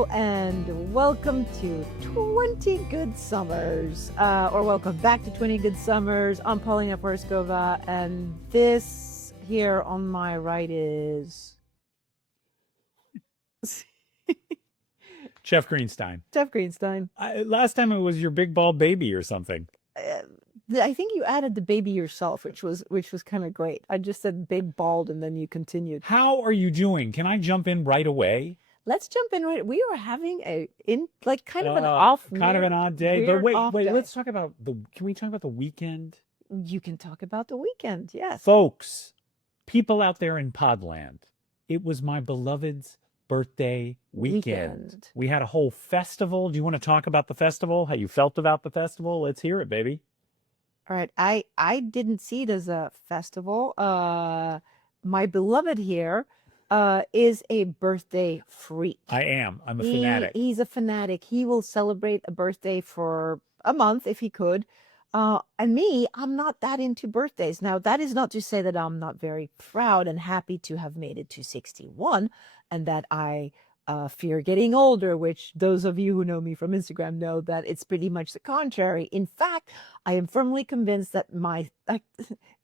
Hello and welcome to 20 Good Summers, or welcome back to 20 Good Summers. I'm Paulina Porskova, and this here on my right is Jeff Greenstein. Jeff Greenstein. Last time it was your big bald baby or something. I think you added the baby yourself, which was kind of great. I just said big bald, and then you continued. How are you doing? Can I jump in right away? Let's jump in. We are having kind of an odd day. But wait, day. let's talk about can we talk about the weekend? You can talk about the weekend, yes. Folks, people out there in Podland, it was my beloved's birthday weekend. We had a whole festival. Do you want to talk about the festival? How you felt about the festival? Let's hear it, baby. All right. I didn't see it as a festival. My beloved here is a birthday freak. I'm a fanatic. He's a fanatic. He will celebrate a birthday for a month if he could. And me, I'm not that into birthdays. Now, that is not to say that I'm not very proud and happy to have made it to 61 and that I fear getting older, which those of you who know me from Instagram know that it's pretty much the contrary. In fact, I am firmly convinced that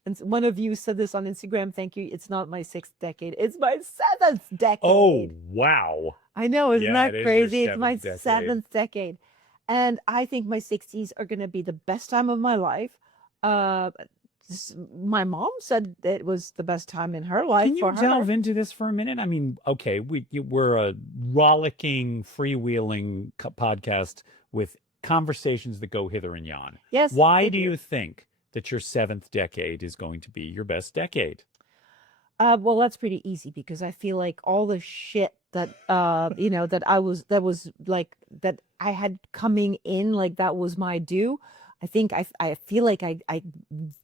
and one of you said this on Instagram, thank you, it's not my 6th decade, it's my 7th decade. Oh, wow. I know, isn't that crazy? It's my decade. 7th decade. And I think my 60s are going to be the best time of my life. My mom said it was the best time in her life. Can you delve into this for a minute? I mean, okay, we're a rollicking, freewheeling podcast with conversations that go hither and yon. Yes. Why do you think that your 7th decade is going to be your best decade? Well, that's pretty easy because I feel like all the shit that that I had coming in, like that was my due. I feel like I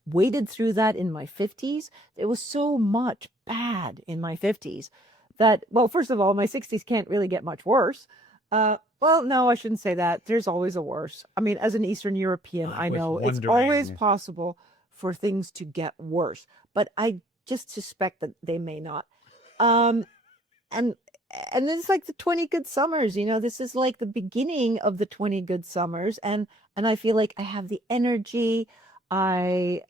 waded through that in my 50s. There was so much bad in my 50s that, well, first of all, my 60s can't really get much worse. Well, no, I shouldn't say that. There's always a worse. I mean, as an Eastern European, I know it's always possible for things to get worse, but I just suspect that they may not. And it's like the 20 good summers, this is like the beginning of the 20 good summers. And I feel like I have the energy. I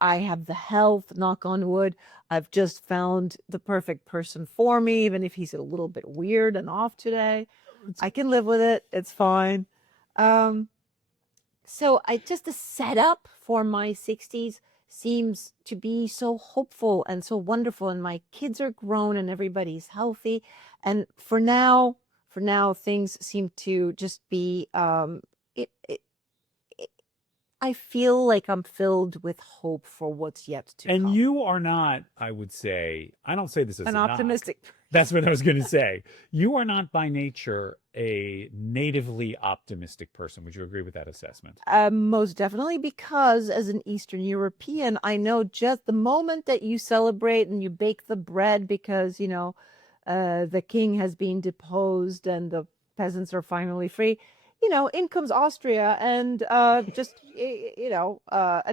have the health, knock on wood. I've just found the perfect person for me, even if he's a little bit weird and off today. I can live with it. It's fine. So the setup for my 60s seems to be so hopeful and so wonderful, and my kids are grown and everybody's healthy, and for now things seem to just be I feel like I'm filled with hope for what's yet to come. And you are not, I would say, I don't say this as an optimistic knock. That's what I was going to say. You are not by nature a natively optimistic person. Would you agree with that assessment? Most definitely, because as an Eastern European, I know just the moment that you celebrate and you bake the bread because, the king has been deposed and the peasants are finally free, in comes Austria and and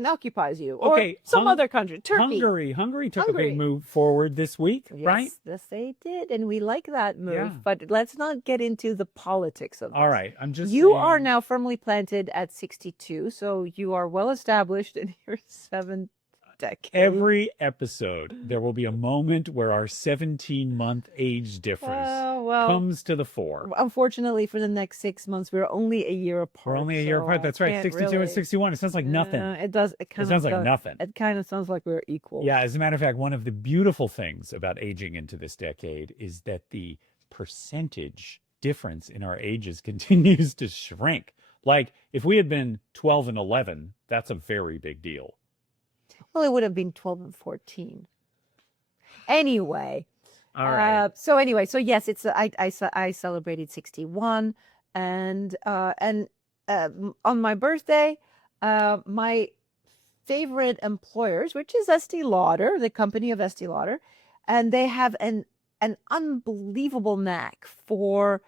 occupies you. Okay, or some other country, Turkey. Hungary took a big move forward this week, right? Yes, they did, and we like that move. Yeah. But let's not get into the politics of this. All right, I'm just You saying... are now firmly planted at 62, so you are well established in your 7th decade. Every episode, there will be a moment where our 17-month age difference comes to the fore. Unfortunately, for the next 6 months, we're only a year apart. We're only a year apart. That's right. 62 and 61. It sounds like nothing. It does. It sounds like nothing. It kind of sounds like we're equal. Yeah. As a matter of fact, one of the beautiful things about aging into this decade is that the percentage difference in our ages continues to shrink. Like if we had been 12 and 11, that's a very big deal. Well, it would have been 12 and 14. Anyway. All right. So yes, it's I celebrated 61, and on my birthday, my favorite employers, which is Estee Lauder, the company of Estee Lauder, and they have an unbelievable knack for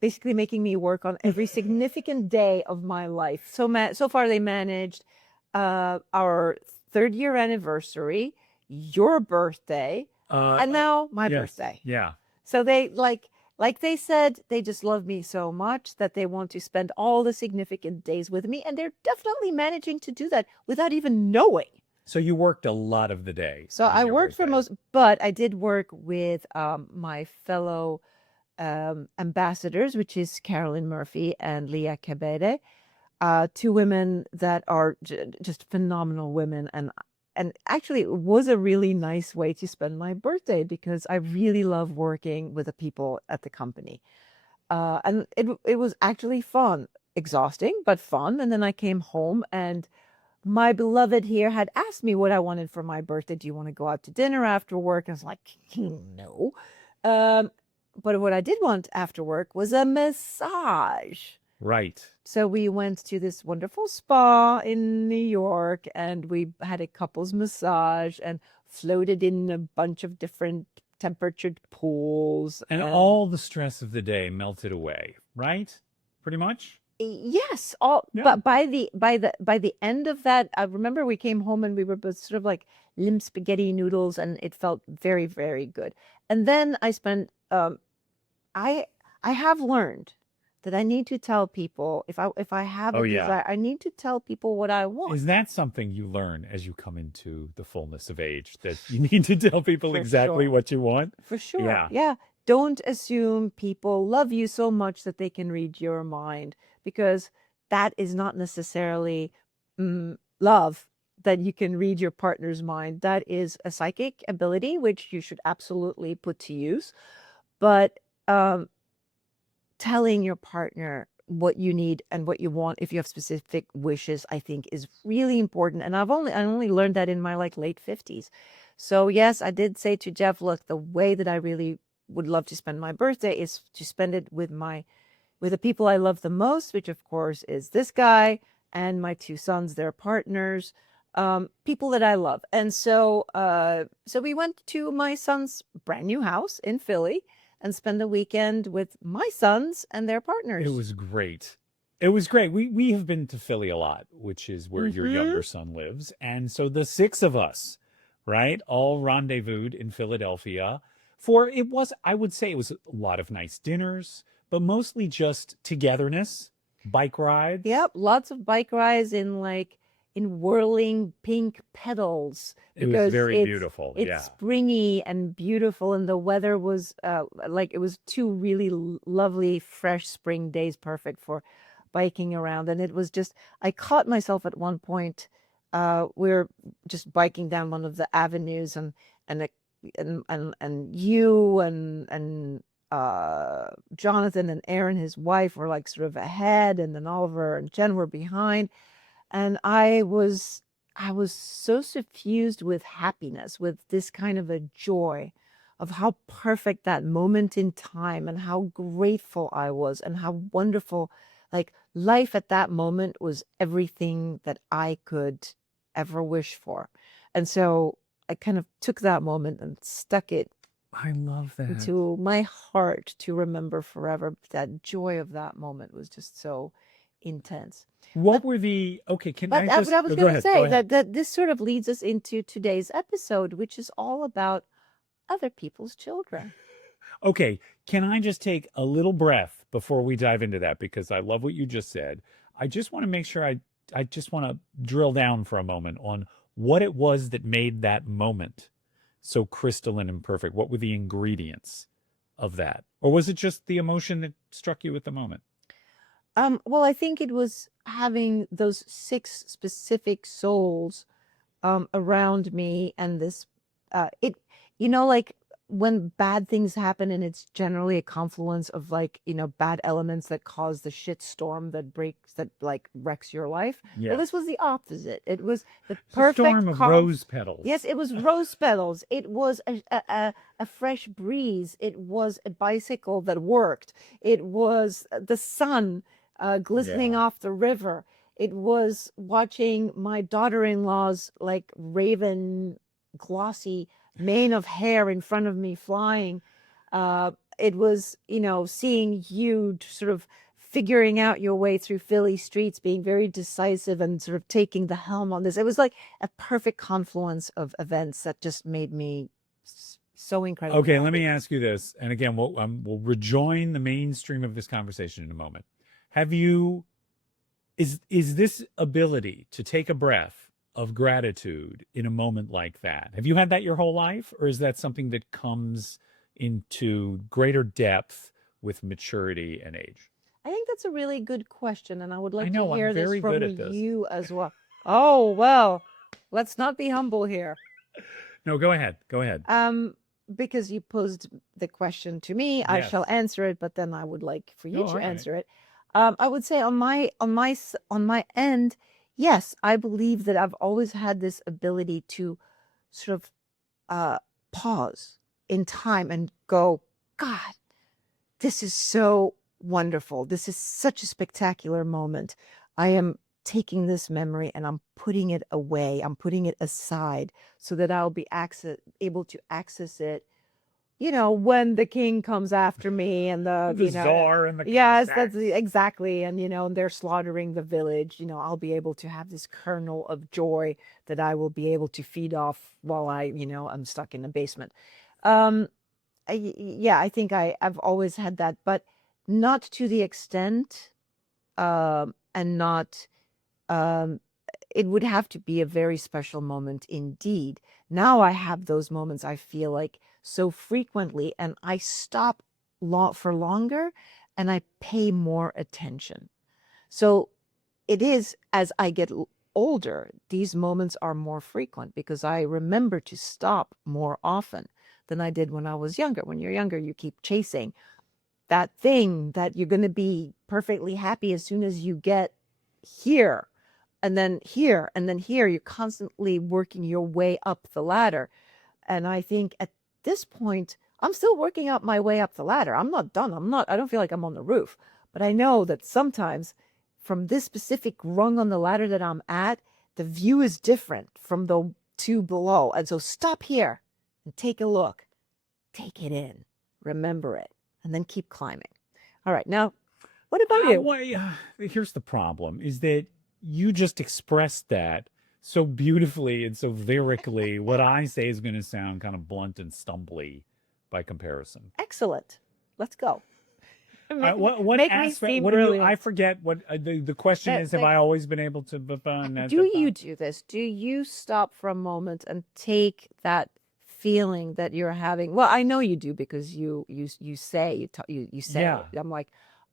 basically making me work on every significant day of my life. So far, they managed our 3rd year anniversary, your birthday, and now my birthday. Yeah. So they like they said, they just love me so much that they want to spend all the significant days with me, and they're definitely managing to do that without even knowing. So you worked a lot of the day So on I your worked for birthday. most, but I did work with my fellow ambassadors, which is Carolyn Murphy and Leah Cabede, two women that are just phenomenal women, and actually it was a really nice way to spend my birthday because I really love working with the people at the company. And it was actually fun, exhausting, but fun. And then I came home and my beloved here had asked me what I wanted for my birthday. Do you want to go out to dinner after work? I was like, no. Um, but what I did want after work was a massage. Right. So we went to this wonderful spa in New York and we had a couples massage and floated in a bunch of different temperatured pools. And And all the stress of the day melted away, right? Pretty much? yes, all Yeah. but by the end of that, I remember we came home and we were both sort of like limp spaghetti noodles and it felt very, very good. And then I spent I I have learned that I need to tell people if I have Oh, a yeah. desire, I need to tell people what I want. Is that something you learn as you come into the fullness of age, that you need to tell people For exactly sure. what you want? For sure. Yeah. Yeah. Don't assume people love you so much that they can read your mind because that is not necessarily love, that you can read your partner's mind. That is a psychic ability, which you should absolutely put to use. But um, telling your partner what you need and what you want if you have specific wishes, I think is really important. And I only learned that in my like late 50s. So yes, I did say to Jeff, look, the way that I really would love to spend my birthday is to spend it with the people I love the most, which of course is this guy and my two sons, their partners, people that I love. And so we went to my son's brand new house in Philly and spend the weekend with my sons and their It partners. was great. It was great. We have been to Philly a lot, which is where your Mm-hmm. younger son lives. And so the six of us, right, all rendezvoused in Philadelphia for, it was, I would say it was a lot of nice dinners, but mostly just togetherness, bike rides. Yep, lots of bike rides in like in whirling pink petals It was because very beautiful. it's Yeah. springy and beautiful and the weather was like it was two really lovely fresh spring days perfect for biking around and it was just I caught myself at one point we were just biking down one of the avenues and a, and you and Jonathan and Aaron, his wife, were like sort of ahead, and then Oliver and Jen were behind. And I was so suffused with happiness, with this kind of a joy of how perfect that moment in time and how grateful I was and how wonderful like life at that moment was everything that I could ever wish for. And so I kind of took that moment and stuck it I love that. into my heart to remember forever. That joy of that moment was just so intense. What But were the, okay, can I what just, I was oh, go going to ahead. Go say ahead. that this sort of leads us into today's episode, which is all about other people's children. Okay, can I just take a little breath before we dive into that? Because I love what you just said. I just want to make sure I just want to drill down for a moment on what it was that made that moment so crystalline and perfect. What were the ingredients of that? Or was it just the emotion that struck you at the moment? Well, I think it was having those six specific souls around me and this it you know like when bad things happen and it's generally a confluence of like bad elements that cause the shit storm that breaks that like wrecks your life. Well, this Yes. was the opposite. It was the It's a storm perfect of calm. rose Yes, petals. it was rose petals. It was a fresh breeze. It was a bicycle that worked. It was the sun glistening Yeah. off the river. It was watching my daughter-in-law's like raven glossy mane of hair in front of me flying. It was, seeing you sort of figuring out your way through Philly streets, being very decisive and sort of taking the helm on this. It was like a perfect confluence of events that just made me so incredibly Okay, let me happy. ask you this. And again, we'll rejoin the mainstream of this conversation in a moment. Have you is this ability to take a breath of gratitude in a moment like that? Have you had that your whole life, or is that something that comes into greater depth with maturity and age? I think that's a really good question, and I would I like to know I'm hear this very good from at this. you as well. Oh, well, let's not be humble here. No, go ahead. Go ahead. Um, because you posed the question to me, I shall Yes. answer it, but then I would like for Oh, you all to right. answer it. I would say on my end, yes, I believe that I've always had this ability to sort of uh pause in time and go, God, this is so wonderful. This is such a spectacular moment. I am taking this memory and I'm putting it away. I'm putting it aside so that I'll be able to access it, when the king comes after me and The czar and the yes, that's Cossacks. exactly. And, they're slaughtering the village, I'll be able to have this kernel of joy that I will be able to feed off while I'm stuck in the basement. Um, yeah, I think I've always had that, but not to the extent, and not, um, it would have to be a very special moment indeed. Now I have those moments, I feel like, so frequently, and I stop for longer and I pay more attention. So it is as I get older, these moments are more frequent because I remember to stop more often than I did when I was younger. When you're younger, you keep chasing that thing that you're going to be perfectly happy as soon as you get here, and then here, and then here. You're constantly working your way up the ladder. And I think at this point, I'm still working out my way up the ladder. I'm not done. I don't feel like I'm on the roof. But I know that sometimes from this specific rung on the ladder that I'm at, the view is different from the two below. And so stop here and take a look. Take it in. Remember it. And then keep climbing. All right. Now, what about you? Here's the problem is that you just expressed that so beautifully and so lyrically. What I say is going to sound kind of blunt and stumbly by comparison. Excellent. Let's go. Make, What make me aspect? seem What do you? I brilliant. forget what the question is. Have That I always been able to? Buffoon? do you do this? Do you stop for a moment and take that feeling that you're having? Well, I know you do because you say you say Yeah, it. I'm like,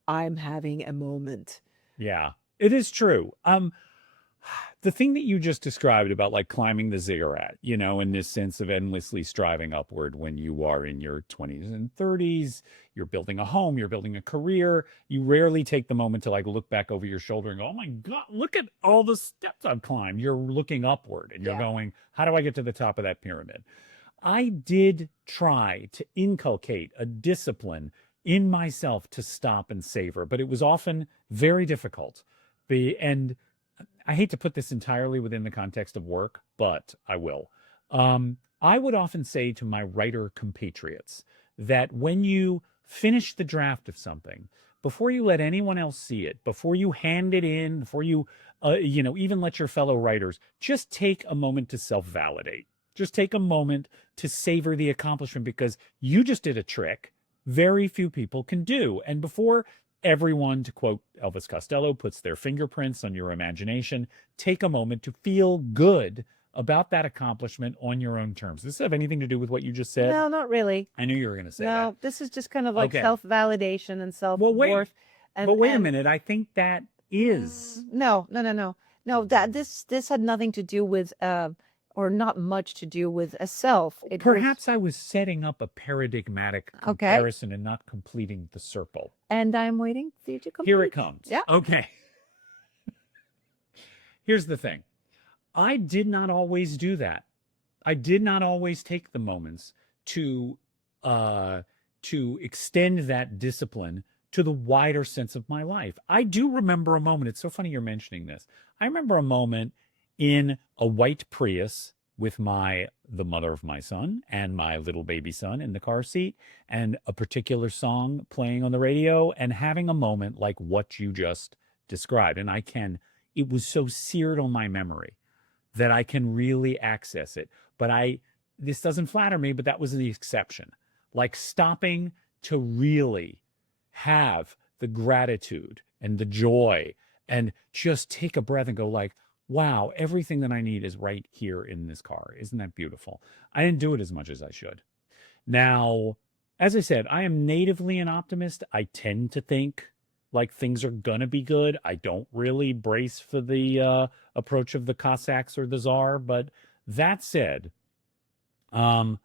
I'm having a moment. yeah, it is true. The thing that you just described about like climbing the ziggurat, in this sense of endlessly striving upward when you are in your 20s and 30s, you're building a home, you're building a career. You rarely take the moment to like look back over your shoulder and go, oh my God, look at all the steps I've climbed. You're looking upward and you're Yeah. going, how do I get to the top of that pyramid? I did try to inculcate a discipline in myself to stop and savor, but it was often very difficult. And I hate to put this entirely within the context of work, but I will. I would often say to my writer compatriots that when you finish the draft of something, before you let anyone else see it, before you hand it in, before you, even let your fellow writers, just take a moment to self-validate. Just take a moment to savor the accomplishment because you just did a trick very few people can do. And before everyone, to quote Elvis Costello, puts their fingerprints on your imagination, take a moment to feel good about that accomplishment on your own terms. Does this have anything to do with what you just said? No, not really. I knew you were going to say that. No, this is just kind of like Okay. self-validation and Well, wait. self-worth. But wait a And minute. I think that is. no, no, no, no. No, that this had nothing to do with or not much to do with a self. It was Perhaps I was setting up a paradigmatic okay. comparison and not completing the circle. And I'm waiting for you to Here it complete. comes. Yeah. Okay. Here's the thing. I did not always do that. I did not always take the moments to uh to extend that discipline to the wider sense of my life. I do remember a moment. It's so funny you're mentioning this. I remember a moment in a white Prius with the mother of my son and my little baby son in the car seat and a particular song playing on the radio and having a moment like what you just described. And it was so seared on my memory that I can really access it. But this doesn't flatter me, but that was the exception. Like stopping to really have the gratitude and the joy and just take a breath and go like, wow, everything that I need is right here in this car. Isn't that beautiful? I didn't do it as much as I should. Now, as I said, I am natively an optimist. I tend to think like things are gonna be good. I don't really brace for the approach of the Cossacks or the Czar. But that said, um,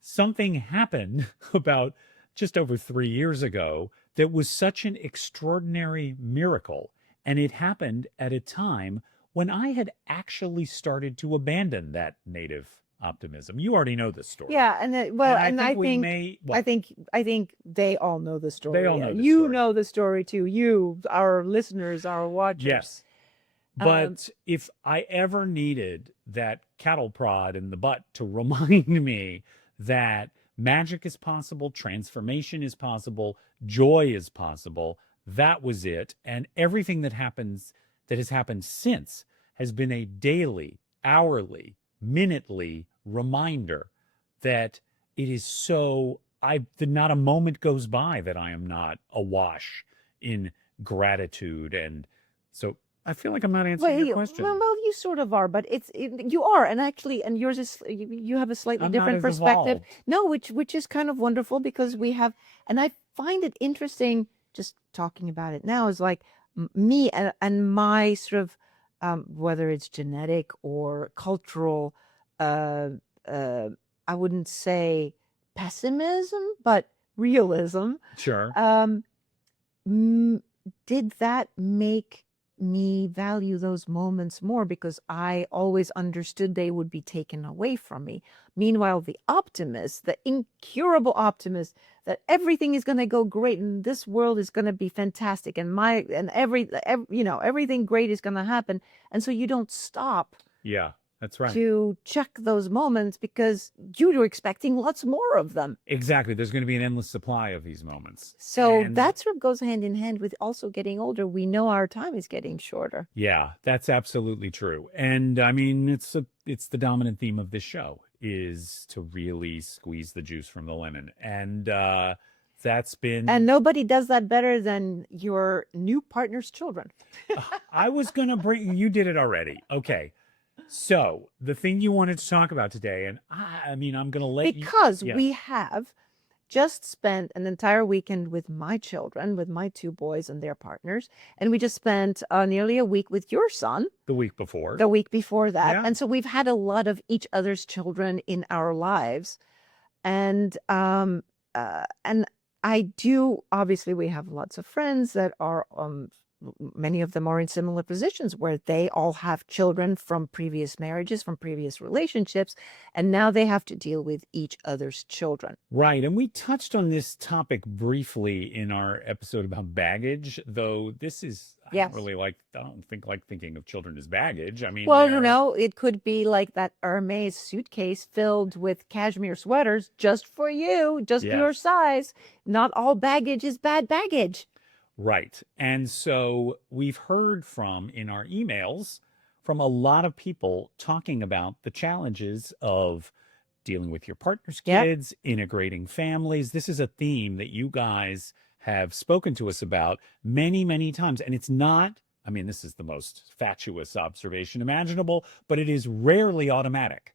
something happened about just over 3 years ago that was such an extraordinary miracle. And it happened at a time when I had actually started to abandon that native optimism. You already know this story. Yeah, and And well, I and think I we think may, I what? think I think they all know the They all story. know this You story. know the story too. You, our listeners, our watchers. Yes. Um, But if I ever needed that cattle prod in the butt to remind me that magic is possible, transformation is possible, joy is possible, that was it. And everything that has happened since has been a daily, hourly, minutely reminder that it is so that not a moment goes by that I am not awash in gratitude. And so I feel like I'm not well, answering your question. you sort of are, but you are, and actually, and yours is you have a slightly I'm not different as perspective. evolved. No, which is kind of wonderful because we have, and I find it interesting just talking about it now is like me and my sort of whether it's genetic or cultural, uh, uh, I wouldn't say pessimism, but realism. Sure. Um, m- did that make me value those moments more because I always understood they would be taken away from me. Meanwhile, the optimist, the incurable optimist, that everything is going to go great and this world is going to be fantastic and everything great is going to happen, and so you don't stop Yeah, that's right. to check those moments because you were expecting lots more of them. Exactly. There's going to be an endless supply of these moments. So And that sort of goes hand in hand with also getting older. We know our time is getting shorter. yeah, that's absolutely true. And I mean, it's the dominant theme of this show is to really squeeze the juice from the lemon. And that's And been nobody does that better than your new partner's children. I was going to bring you did it already. Okay. So, the thing you wanted to talk about today, and I mean, I'm going to let you, Because we yes. have just spent an entire weekend with my children, with my two boys and their partners. And we just spent nearly a week with your son The week before. the week before that. Yeah. And so we've had a lot of each other's children in our lives. And I do obviously we have lots of friends that are many of them are in similar positions where they all have children from previous marriages, from previous relationships, and now they have to deal with each other's children. Right. And we touched on this topic briefly in our episode about baggage, though this is, Yes. I don't think like thinking of children as baggage. I mean, Well, you know, it could be like that Hermes suitcase filled with cashmere sweaters just for you, just your yes. size. Not all baggage is bad baggage. Right. And so we've heard in our emails from a lot of people talking about the challenges of dealing with your partner's Yep. kids, integrating families. This is a theme that you guys have spoken to us about many, many times. And it's not, I mean, this is the most fatuous observation imaginable, but it is rarely automatic.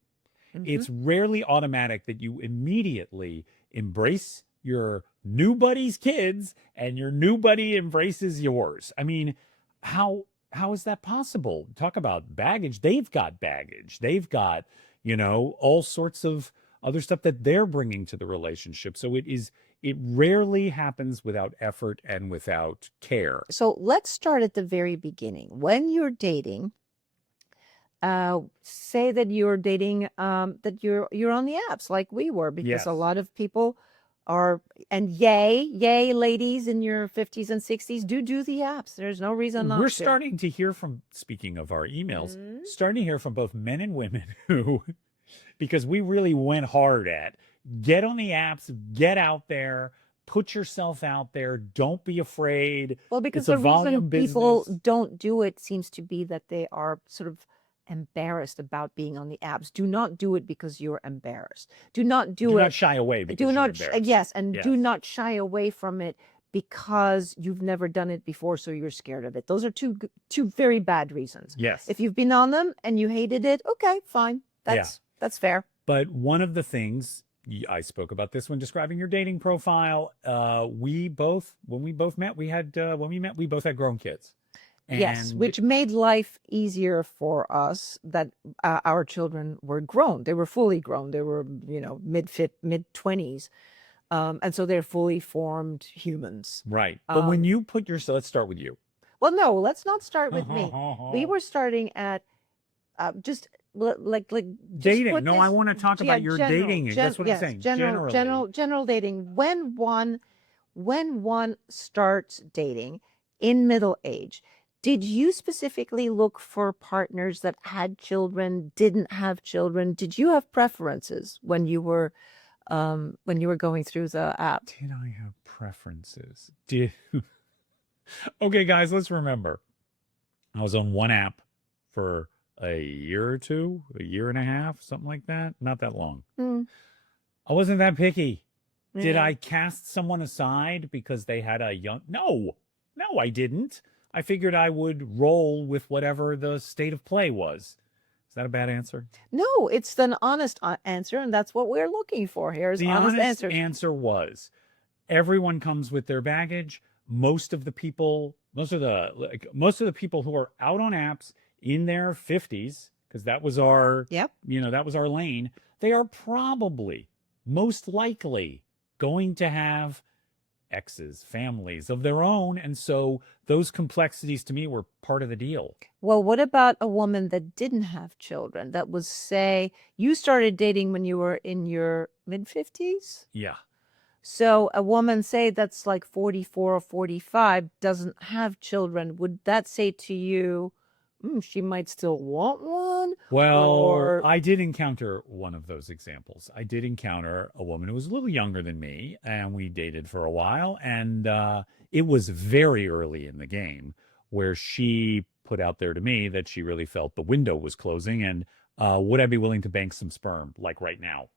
Mm-hmm. It's rarely automatic that you immediately embrace your new buddy's kids and your new buddy embraces yours. I mean, how is that possible? Talk about baggage. They've got baggage. They've got, all sorts of other stuff that they're bringing to the relationship. So it rarely happens without effort and without care. So let's start at the very beginning. When you're dating, say that you're dating, that you're on the apps like we were, because a Yes. lot of people are, and yay, ladies in your 50s and 60s do the apps. There's no reason We're not to. starting to hear from, speaking of our emails, Mm. starting to hear from both men and women who, because we really went hard at get on the apps, get out there, put yourself out there, don't be afraid. Well, because It's a the reason volume people business. don't do it seems to be that they are sort of embarrassed about being on the apps, do not do it because you're embarrassed. Do not Do do not it. shy away Do because you're not, embarrassed. yes, and do Yes. not shy away from it because you've never done it before, so you're scared of it. Those are two very bad reasons. Yes. If you've been on them and you hated it, okay, fine. Yeah. That's fair. But one of the things I spoke about this when describing your dating profile. We both, when we both met, we both had grown kids. Yes, And which made life easier for us that our children were grown. They were fully grown. They were, mid 20s. And so they're fully formed humans. right. But when you put your, so let's start with you. Well, no, let's not start with me. We were starting at just like just Dating. put No, I this, want to talk yeah, about your dating. That's what I'm yes, saying. Generally. general dating. When one starts dating in middle age, did you specifically look for partners that had children, didn't have children? Did you have preferences when you were going through the app? Did I have preferences? Okay, guys, let's remember. I was on one app for a year or two, a year and a half, something like that. Not that long. Mm, I wasn't that picky. Did yeah. I cast someone aside because they had a young? No, no, I didn't. I figured I would roll with whatever the state of play was. Is that a bad answer? No, it's an honest answer, and that's what we're looking for here is The honest honest answers. answer was everyone comes with their baggage. Most of the people who are out on apps in their 50s, because that was our, Yep. that was our lane, they are probably most likely going to have exes, families of their own. And so those complexities to me were part of the deal. Well, what about a woman that didn't have children? That was, say, you started dating when you were in your mid 50s? Yeah. So a woman, say, that's like 44 or 45, doesn't have children. Would that say to you, she might still want one? Well, Or, I did encounter one of those examples. I did encounter a woman who was a little younger than me, and we dated for a while. And it was very early in the game where she put out there to me that she really felt the window was closing and would I be willing to bank some sperm, like right now?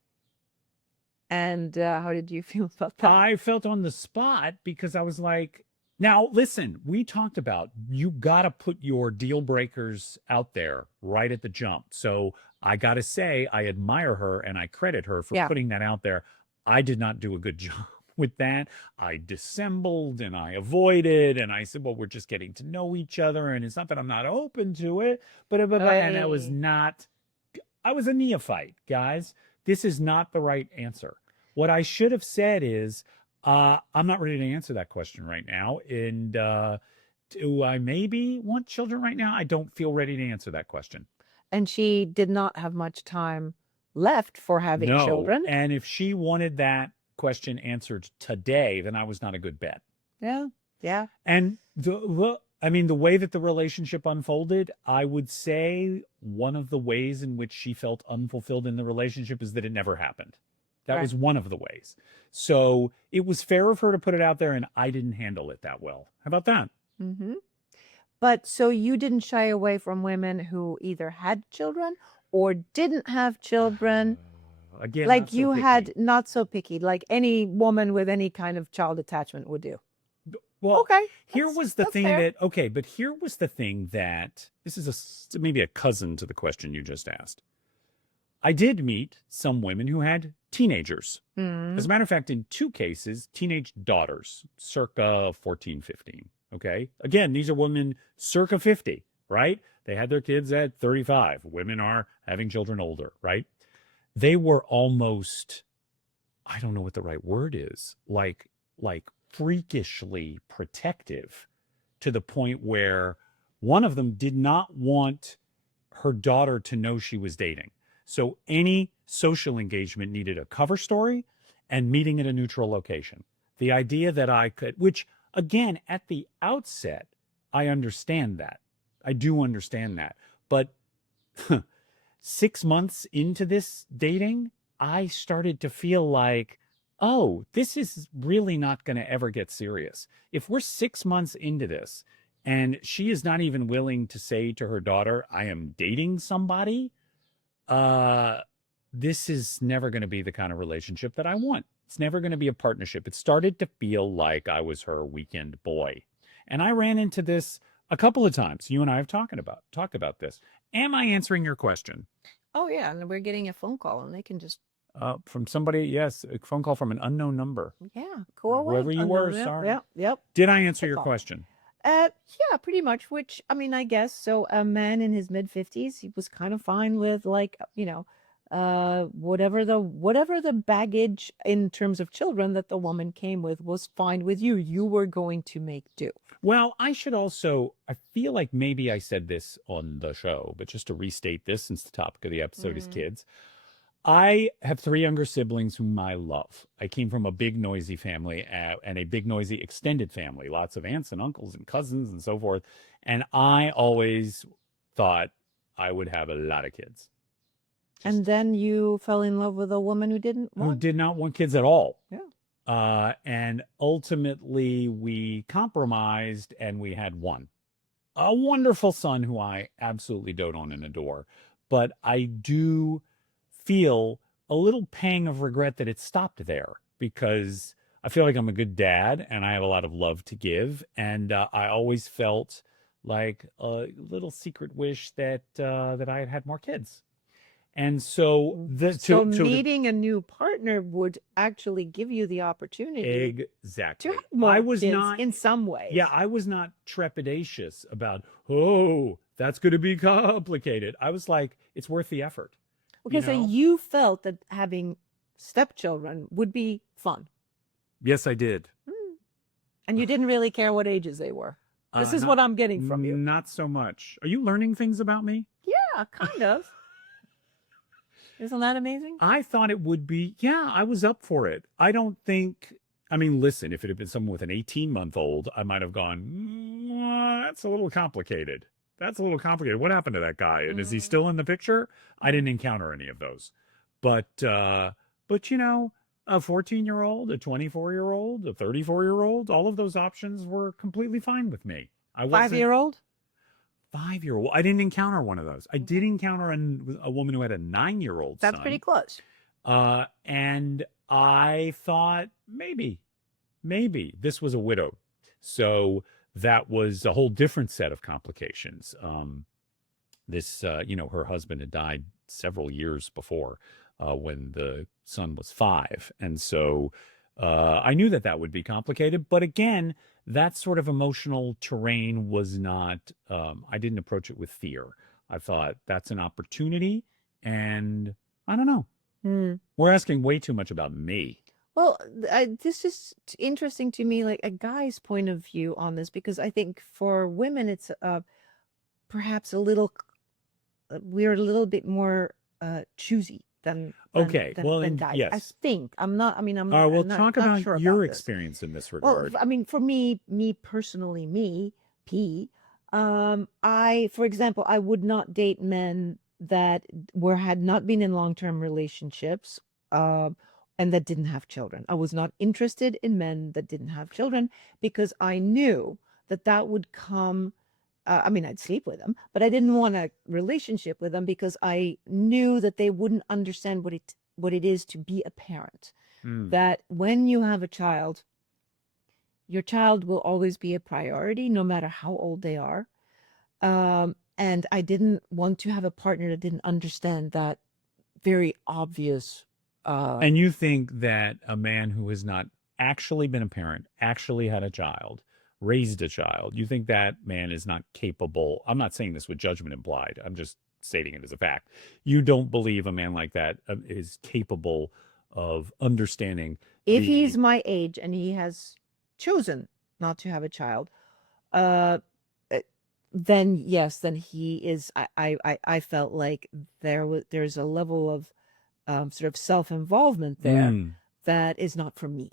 and how did you feel about that? I felt on the spot because I was like, now listen, we talked about you got to put your deal breakers out there right at the jump. So I got to say, I admire her and I credit her for Yeah. putting that out there. I did not do a good job with that. I dissembled and I avoided and I said, well, we're just getting to know each other. And it's not that I'm not open to it, and I was not, I was a neophyte, guys. This is not the right answer. What I should have said is, I'm not ready to answer that question right now. And do I maybe want children right now? I don't feel ready to answer that question. And she did not have much time left for having No. children. And if she wanted that question answered today, then I was not a good bet. Yeah. Yeah. And the way that the relationship unfolded, I would say one of the ways in which she felt unfulfilled in the relationship is that it never happened. That Right. was one of the ways. So it was fair of her to put it out there, and I didn't handle it that well. How about that? Mm-hmm. But so you didn't shy away from women who either had children or didn't have children. Again, Like not so you picky. had, not so picky, like any woman with any kind of child attachment would do. Well, Okay. here was the that's thing fair. but here was the thing that this is maybe a cousin to the question you just asked. I did meet some women who had teenagers. As a matter of fact, in two cases, teenage daughters, circa 14, 15. Okay. Again, these are women circa 50, right? They had their kids at 35. Women are having children older, right? They were almost, I don't know what the right word is, like freakishly protective to the point where one of them did not want her daughter to know she was dating. So any social engagement needed a cover story and meeting at a neutral location. The idea that I could, which again, at the outset, I understand that. I do understand that. But 6 months into this dating, I started to feel like, oh, this is really not going to ever get serious. If we're 6 months into this and she is not even willing to say to her daughter, I am dating somebody, uh, this is never going to be the kind of relationship that I want. It's never going to be a partnership. It started to feel like I was her weekend boy. And I ran into this a couple of times. You and I have talked about this. Am I answering your question? Oh yeah, and we're getting a phone call, and they can just From somebody, yes, a phone call from an unknown number. yeah go away. Whoever you No, were, yep, sorry. yep, yep. Did I answer That's your all. question? Yeah, pretty much. Which I mean, I guess so. A man in his mid 50s, he was kind of fine with like whatever the baggage in terms of children that the woman came with was fine with you. You were going to make do. Well, I should also, I feel like maybe I said this on the show, but just to restate this since the topic of the episode is Mm. kids, I have three younger siblings whom I love. I came from a big, noisy family and a big, noisy extended family, lots of aunts and uncles and cousins and so forth. And I always thought I would have a lot of kids, just And then you fell in love with a woman who didn't who want. did not want kids at all. Yeah. And ultimately, we compromised and we had one. A wonderful son who I absolutely dote on and adore. But I do feel a little pang of regret that it stopped there because I feel like I'm a good dad and I have a lot of love to give. And I always felt like a little secret wish that I had had more kids. And so the So to meeting a new partner would actually give you the opportunity to have exactly. I more was kids not in some ways. Yeah, I was not trepidatious about, oh, that's going to be complicated. I was like, it's worth the effort, you Okay, so know? you felt that having stepchildren would be fun. Yes, I did. Hmm. And you didn't really care what ages they were. This is Not what I'm getting from you. not so much. Are you learning things about me? Yeah, kind of. Isn't that amazing? I thought it would be, yeah, I was up for it. I don't think, I mean, listen, if it had been someone with an 18-month-old, I might have gone, that's a little complicated. That's a little complicated. What happened to that guy? And is he Mm. still in the picture? I Mm. didn't encounter any of those. But you know, a 14-year-old, a 24-year-old, a 34-year-old, all of those options were completely fine with me. I wasn't 5-year-old? 5-year-old. I didn't encounter one of those. I did Okay. encounter a woman who had a 9-year-old That's pretty son. close. And I thought maybe this was a widow. So that was a whole different set of complications. Her husband had died several years before when the son was 5. And so I knew that that would be complicated. But again, that sort of emotional terrain was not, I didn't approach it with fear. I thought that's an opportunity. And I don't know. Hmm. We're asking way too much about me. Well, this is interesting to me, like a guy's point of view on this, because I think for women, it's perhaps a little, we're a little bit more choosy than Okay. Well, and guys. I yes. think I'm not. I mean, All right. Well, I'm talk not about sure your about this. experience in this Well, regard. I mean, for me personally, P, for example, I would not date men that had not been in long-term relationships, um, and that didn't have children. I was not interested in men that didn't have children because I knew that that would come. I mean, I'd sleep with them, but I didn't want a relationship with them because I knew that they wouldn't understand what it is to be a parent. Mm. That when you have a child, your child will always be a priority, no matter how old they are. And I didn't want to have a partner that didn't understand that very obvious. And you think that a man who has not actually been a parent, actually had a child, raised a child, you think that man is not capable? I'm not saying this with judgment implied. I'm just stating it as a fact. You don't believe a man like that is capable of understanding If the. he's my age and he has chosen not to have a child, uh, uh, then yes, then he is. I felt like there's a level of sort of self-involvement there Mm. that is not for me.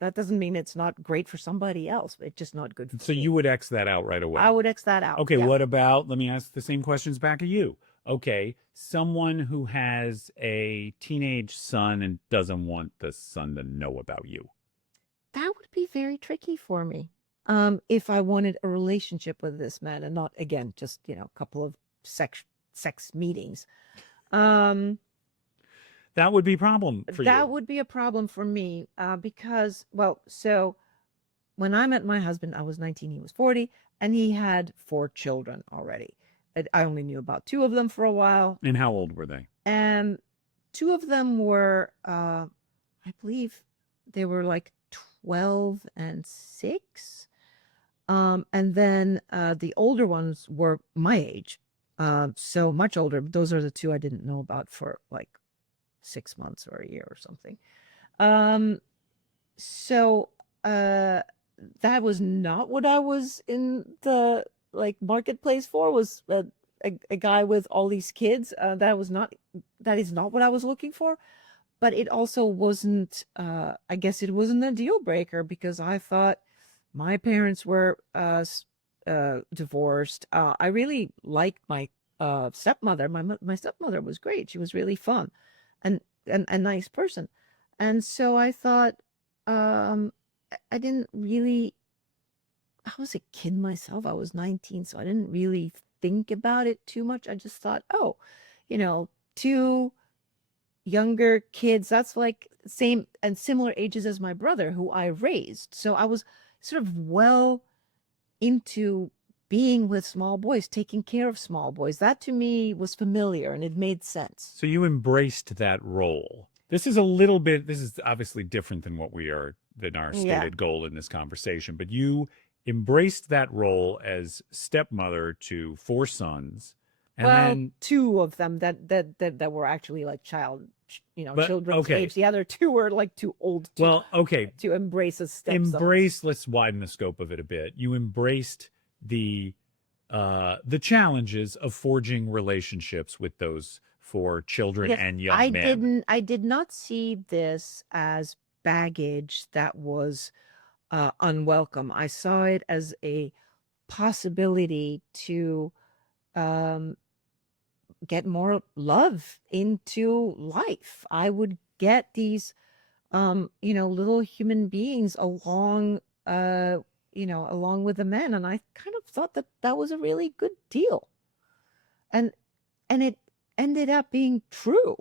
That doesn't mean it's not great for somebody else, but it's just not good for So me. you would X that out right I away. would X that out. Okay, Yeah. what about, let me ask the same questions back at you. Okay, someone who has a teenage son and doesn't want the son to know about you. That would be very tricky for me. if I wanted a relationship with this man and not, again, just, a couple of sex meetings. Um, That would be a problem for that you. would be a problem for me, because, well, so when I met my husband, I was 19, he was 40, and he had four children already. I only knew about two of them for a while. And how old were they? And two of them were, I believe they were like 12 and 6. And then the older ones were my age, so much older. Those are the two I didn't know about for like 6 months or a year or something. Um, so uh, that was not what I was in the like marketplace for. Was a guy with all these kids. That is not what I was looking for. But it also wasn't. I guess it wasn't a deal breaker because I thought my parents were divorced. I really liked my stepmother. My stepmother was great. She was really fun, and a nice person. And so I thought, I didn't really. I was a kid myself. I was 19, so I didn't really think about it too much. I just thought, oh, two younger kids. That's like same and similar ages as my brother, who I raised. So I was sort of well into being with small boys, taking care of small boys. That to me was familiar and it made sense. So you embraced that role. This is obviously different than than our Yeah. stated goal in this conversation, but you embraced that role as stepmother to four sons. And Well, then, two of them that were actually like but children's okay, age. The other two were like too old well, okay, to embrace as stepsons. let's widen the scope of it a bit. You embraced the challenges of forging relationships with those four children Yes, and young men. I did not see this as baggage that was unwelcome. I saw it as a possibility to um, get more love into life. I would get these, little human beings along with the men, and I kind of thought that that was a really good deal, and it ended up being true.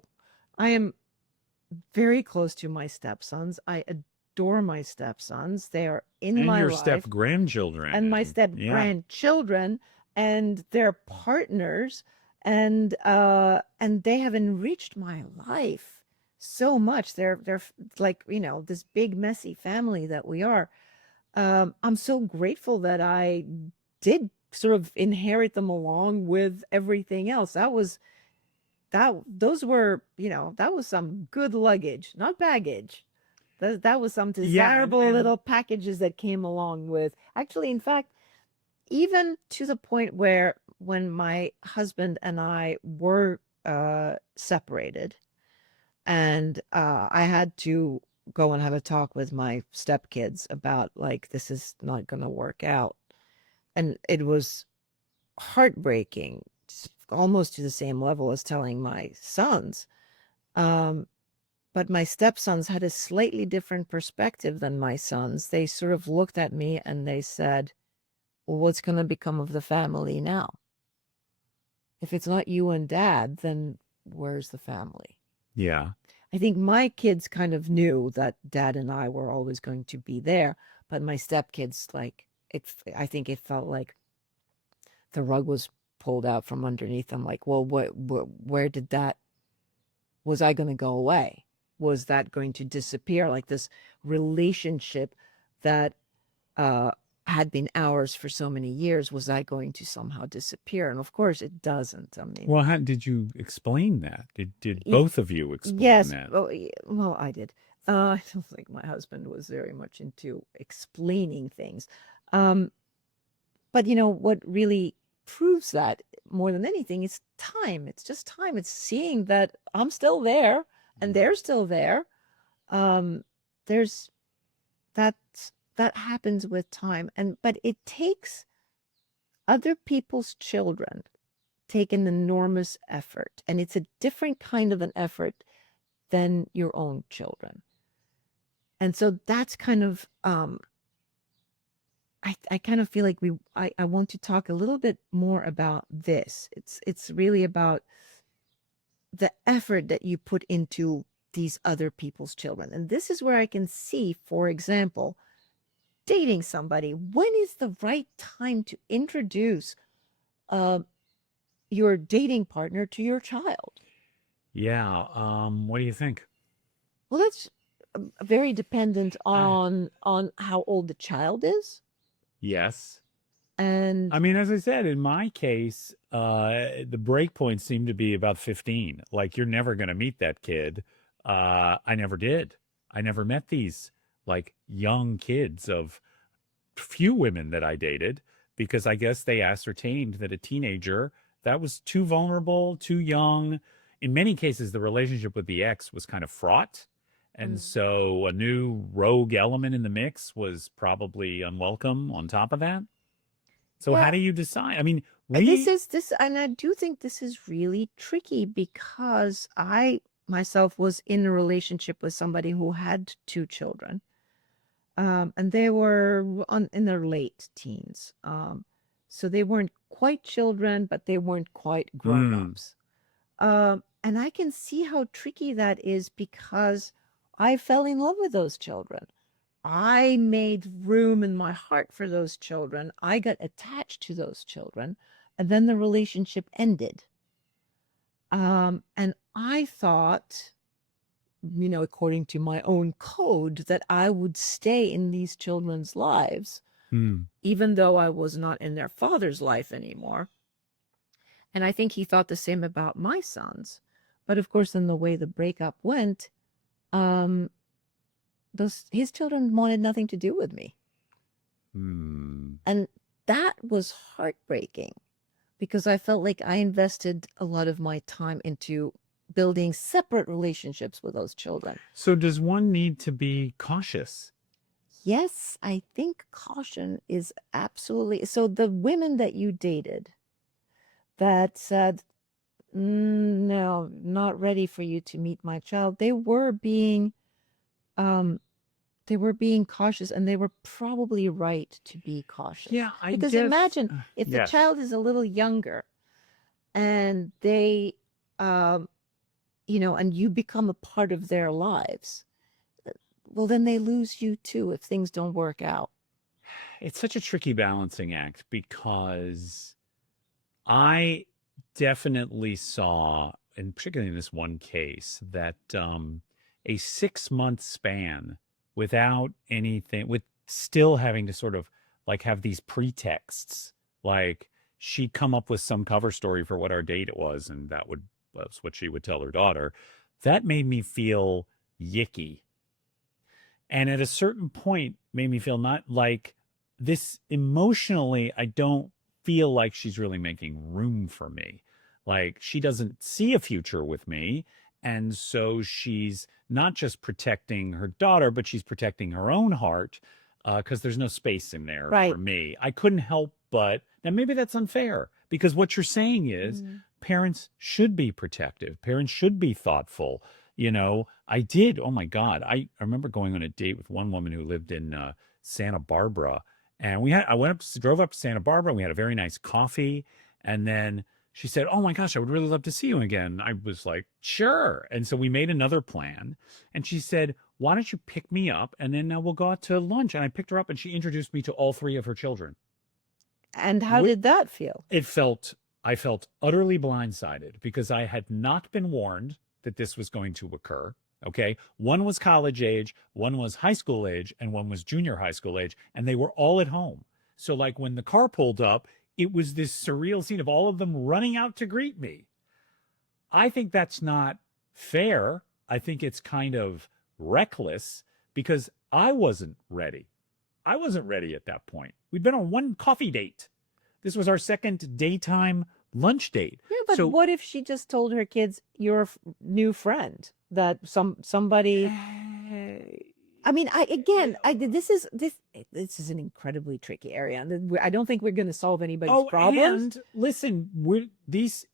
I am very close to my stepsons. I adore my stepsons. They are in And my your step life, grandchildren. and my And step yeah. grandchildren, and their partners, and they have enriched my life so much. They're like, this big messy family that we are. I'm so grateful that I did sort of inherit them along with everything else. That was some good luggage, not baggage. That was some Yeah. desirable little packages that came along with. Actually, in fact, even to the point where when my husband and I were separated, and I had to go and have a talk with my stepkids about, like, this is not going to work out. And it was heartbreaking, almost to the same level as telling my sons. Um, but my stepsons had a slightly different perspective than my sons. They sort of looked at me and they said, well, what's going to become of the family now? If it's not you and dad, then where's the family? Yeah. I think my kids kind of knew that dad and I were always going to be there, but my stepkids, like, I think it felt like the rug was pulled out from underneath them. Like, well, where did that, was I going to go away? Was that going to disappear? Like this relationship that uh, had been ours for so many years, was I going to somehow disappear? And of course, it doesn't. I mean, Well, how did you explain that? Did y- both of you explain yes, that? well, I did. I don't think my husband was very much into explaining things. Um, but what really proves that more than anything is time. It's just time. It's seeing that I'm still there and Mm. they're still there. Um, there's that that happens with time, but it takes other people's children take an enormous effort, and it's a different kind of an effort than your own children. And so that's kind of I kind of feel like I want to talk a little bit more about this. It's really about the effort that you put into these other people's children. And this is where I can see, for example, dating somebody. When is the right time to introduce uh, your dating partner to your child? Yeah. What do you think? Well, that's very dependent Uh, on how old the child is. yes. I And mean, as I said, in my case, the break point seemed to be about 15. Like, you're never going to meet that kid. I never did. I never met these like young kids of few women that I dated because I guess they ascertained that a teenager that was too vulnerable, too young. In many cases, the relationship with the ex was kind of fraught. And mm, so a new rogue element in the mix was probably unwelcome on top of that. So how yeah, do you decide? I mean, this we, is this, and I do think this is really tricky because I myself was in a relationship with somebody who had two children. And they were in their late teens. So they weren't quite children, but they weren't quite mm, grown-ups. And I can see how tricky that is because I fell in love with those children. I made room in my heart for those children. I got attached to those children, and then the relationship ended. And I thought, according to my own code, that I would stay in these children's lives, mm. even though I was not in their father's life anymore. And I think he thought the same about my sons. But of course, in the way the breakup went, um, those his children wanted nothing to do with me. Hmm. And that was heartbreaking because I felt like I invested a lot of my time into building separate relationships with those children. So does one need to be cautious? Yes, I think caution is absolutely so. The women that you dated that said, no, not ready for you to meet my child, um, they were being cautious and they were probably right to be cautious. Yeah, I Because guess. imagine if the Yes. child is a little younger and um, and you become a part of their lives, well, then they lose you too if things don't work out. It's such a tricky balancing act because I definitely saw, and particularly in this one case, that a 6 month span without anything, with still having to sort of like have these pretexts, like she'd come up with some cover story for what our date it was, and was what she would tell her daughter. That made me feel yicky, and at a certain point made me feel not like this emotionally. I don't feel like she's really making room for me, like she doesn't see a future with me, and so she's not just protecting her daughter but she's protecting her own heart, because there's no space in there for Right. me. I couldn't help but, now maybe that's unfair because what you're saying is Mm. parents should be protective, parents should be thoughtful. I did. Oh my God. I remember going on a date with one woman who lived in Santa Barbara. And I went up, drove up to Santa Barbara, and we had a very nice coffee. And then she said, "Oh my gosh, I would really love to see you again." I was like, "Sure." And so we made another plan. And she said, "Why don't you pick me up? And then we'll go out to lunch." And I picked her up and she introduced me to all three of her children. And how did that feel? It felt, I felt utterly blindsided because I had not been warned that this was going to occur. Okay. One was college age, one was high school age, and one was junior high school age. And they were all at home. So, like, when the car pulled up, it was this surreal scene of all of them running out to greet me. I think that's not fair. I think it's kind of reckless because I wasn't ready. I wasn't ready at that point. We'd been on one coffee date. This was our second daytime lunch date. Yeah, but So, what if she just told her kids you're a new friend that somebody eh, I mean, I again, I this is an incredibly tricky area, and I don't think we're going to solve anybody's oh, problems. and listen,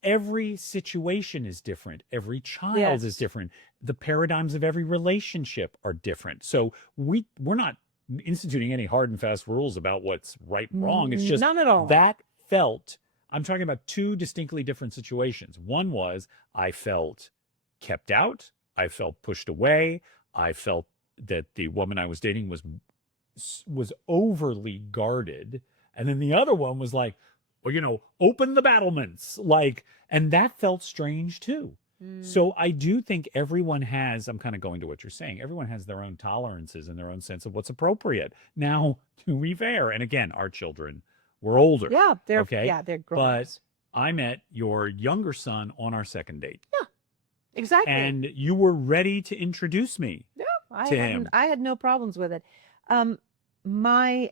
every situation is different. Every child is Yes. different. The paradigms of every relationship are different. So we're not instituting any hard and fast rules about what's right and wrong. It's just None at all. that felt, I'm talking about two distinctly different situations. One was I felt kept out, I felt pushed away, I felt that the woman I was dating was overly guarded. And then the other one was like, well, open the battlements. Like, and that felt strange too. Mm. So I do think everyone has, I'm kind of going to what you're saying, everyone has their own tolerances and their own sense of what's appropriate. Now, to be fair, and again, our children were older, Yeah, okay? they're But grown-ups. I met your younger son on our second date, Yeah, exactly. and you were ready to introduce me Yeah, to him. I had no problems with it. Um, my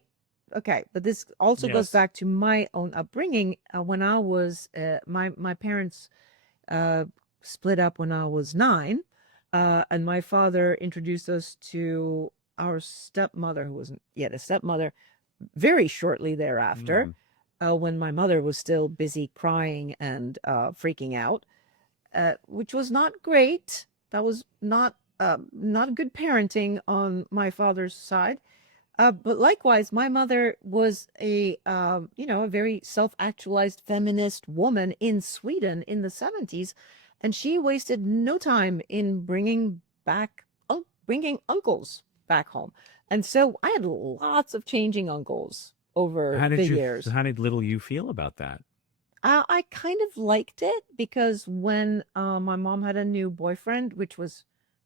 okay, but this also goes Yes. back to my own upbringing. When I was my parents uh split up when I was 9, and my father introduced us to our stepmother, who wasn't yet a stepmother, very shortly thereafter, Mm. when my mother was still busy crying and freaking out, which was not great. That was not good parenting on my father's side. But likewise, my mother was a very self-actualized feminist woman in Sweden in the 70s, and she wasted no time in bringing uncles back home. And so I had lots of changing uncles over How the did you, years. how did little you feel about that? I kind of liked it because when my mom had a new boyfriend,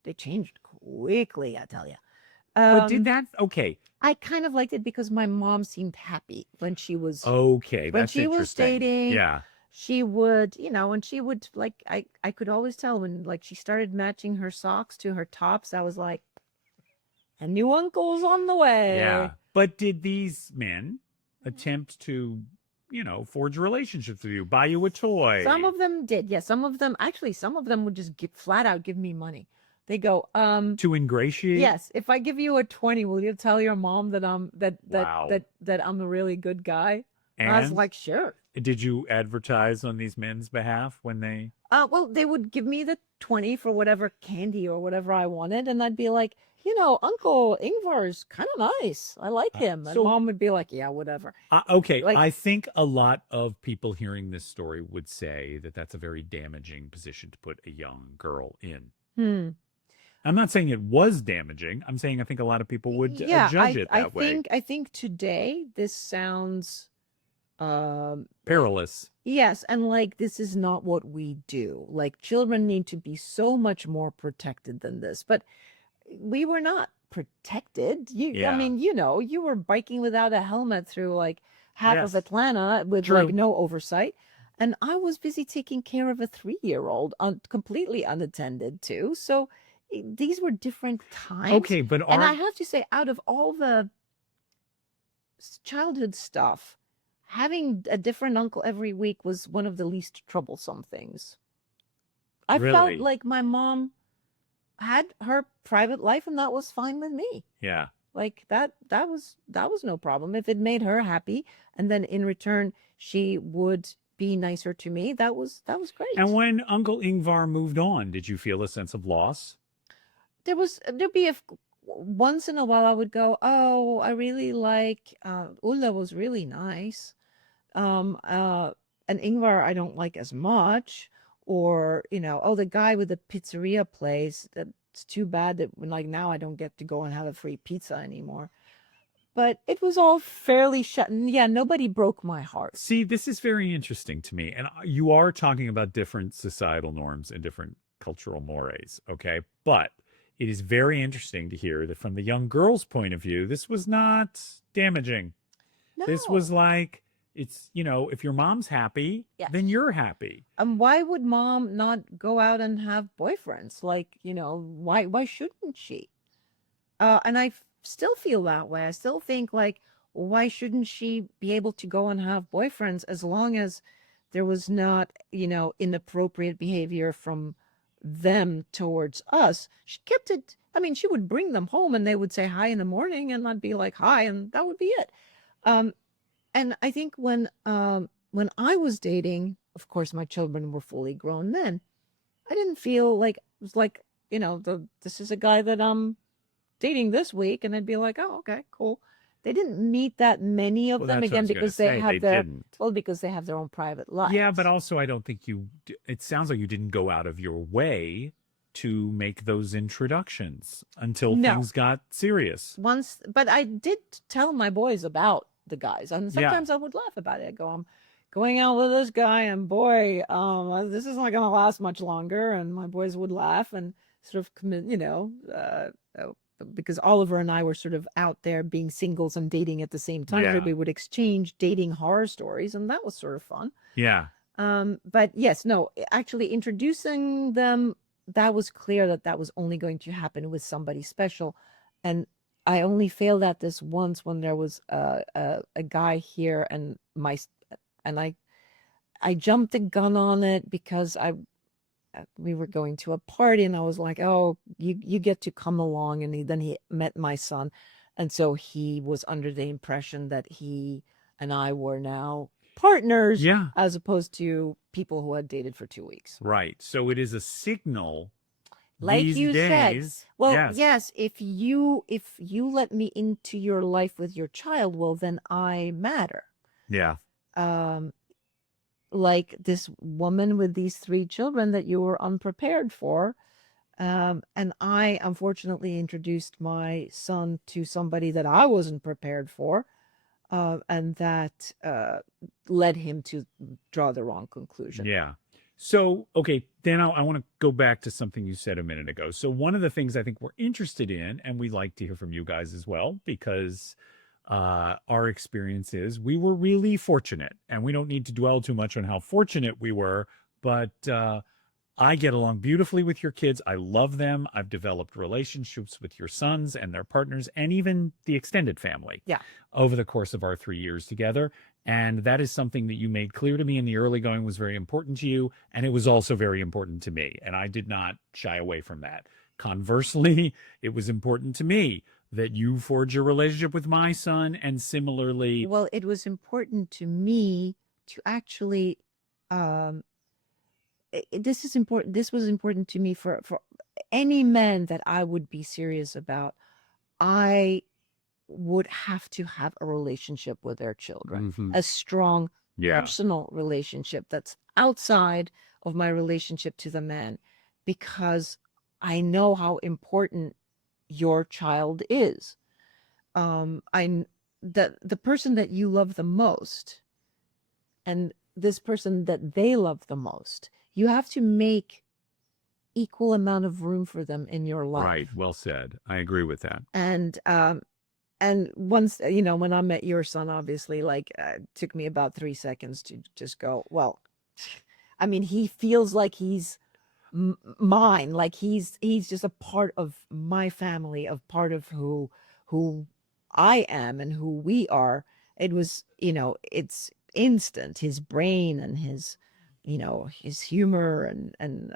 they changed quickly, I tell you. But did Um, that, okay, I kind of liked it because my mom seemed happy okay, when that's she was interesting. dating. Yeah. She would, and she would like I could always tell when like she started matching her socks to her tops. I was like, a new uncle's on the Yeah. way. But did these men attempt to, forge relationships with you, buy you a Some toy, of them did, yes. Some of them would just flat out give me money. They go, to ingratiate? yes, if I give you a 20, will you tell your mom that Wow. I'm a really good guy? And I was And like, sure. did you advertise on these men's behalf when they? Well, they would give me the 20 for whatever candy or whatever I wanted, and I'd be like, Uncle Ingvar is kind of nice. I like him. And So, mom would be like, yeah, whatever. okay, Like, I think a lot of people hearing this story would say that that's a very damaging position to put a young girl in. hmm. I'm not saying it was damaging. I'm saying I think a lot of people would Yeah, judge it that way. I think today this sounds like Perilous. yes, and like this is not what we do. Like children need to be so much more protected than this. But we were not protected. I Yeah. mean, you were biking without a helmet through like half of Yes. Atlanta with like True. no oversight. And I was busy taking care of a 3-year-old completely unattended too. So these were different times. Okay, but And I are have to say, out of all the childhood stuff, having a different uncle every week was one of the least troublesome things. I felt really? like my mom had her private life and that was fine with me. Yeah. Like that was no problem if it made her happy, and then in return she would be nicer to me. That was And great. when Uncle Ingvar moved on, did you feel a sense of loss? There'd be once in a while I would go, oh, I really like Ulla was really nice. um uh and Ingvar I don't like as much, or oh, the guy with the pizzeria place, that's too bad that like now I don't get to go and have a free pizza anymore. But it was all fairly shut, and yeah, nobody broke my heart. See, this is very interesting to me. And you are talking about different societal norms and different cultural mores, okay? But it is very interesting to hear that from the young girl's point of view, this was not damaging. This was No. like, if your mom's happy, then Yes. you're happy. And why would mom not go out and have boyfriends? Like, why shouldn't she? And still feel that way. I still think like, why shouldn't she be able to go and have boyfriends as long as there was not, inappropriate behavior from them towards us? She kept it. I mean, she would bring them home and they would say hi in the morning, and I'd be like, hi, and that would be it. Um, and I think when I was dating, of course, my children were fully grown then. I didn't feel like it was like, this is a guy that I'm dating this week, and I'd be like, oh, okay, cool. They didn't meet that many of Well, them that's what I again was going to because they say. They have their didn't. well because they have their own private Yeah, but lives. also I don't think it sounds like you didn't go out of your way to make those introductions until No, things got serious. once, but I did tell my boys about the guys, and Yeah. sometimes I would laugh about it. I go, I'm going out with this guy, and boy, this is not going to last much longer. And my boys would laugh and sort of commit, because Oliver and I were sort of out there being singles and dating at the same time. So Yeah. we would exchange dating horror stories, and that was sort of fun. Yeah. But yes, no, actually introducing them, that was clear that that was only going to happen with somebody special. And I only failed at this once when there was a guy here and I jumped the gun on it because we were going to a party and I was like, oh, you get to come along. And then he met my son. And so he was under the impression that he and I were now partners Yeah. as opposed to people who had dated for 2 weeks. Right. So it is a signal Like these you said, days. well, Yes. yes, if you let me into your life with your child, well, then I matter. Yeah. Um, like this woman with these 3 children that you were unprepared for. And I unfortunately introduced my son to somebody that I wasn't prepared for, and that led him to draw the wrong conclusion. Yeah. So, okay, then I want to go back to something you said a minute ago. So, one of the things I think we're interested in, and we like to hear from you guys as well, because our experience is we were really fortunate, and we don't need to dwell too much on how fortunate we were, but I get along beautifully with your kids. I love them. I've developed relationships with your sons and their partners and even the extended family Yeah. over the course of our 3 years together. And that is something that you made clear to me in the early going was very important to you. And it was also very important to me. And I did not shy away from that. Conversely, it was important to me that you forge a relationship with my son. And similarly, Well, it was important to me to actually, um, this is important. This was important to me for any man that I would be serious about. I would have to have a relationship with their children, mhm, a strong yeah, personal relationship that's outside of my relationship to the man, because I know how important your child is. I the person that you love the most and this person that they love the most, you have to make equal amount of room for them in your right. life. Well said. I agree with that. And once, when I met your son, obviously, like, it took me about 3 seconds to just go, well, I mean, he feels like he's mine, like he's just a part of my family, of part of who I am and who we are. It was, it's instant. His brain and his humor and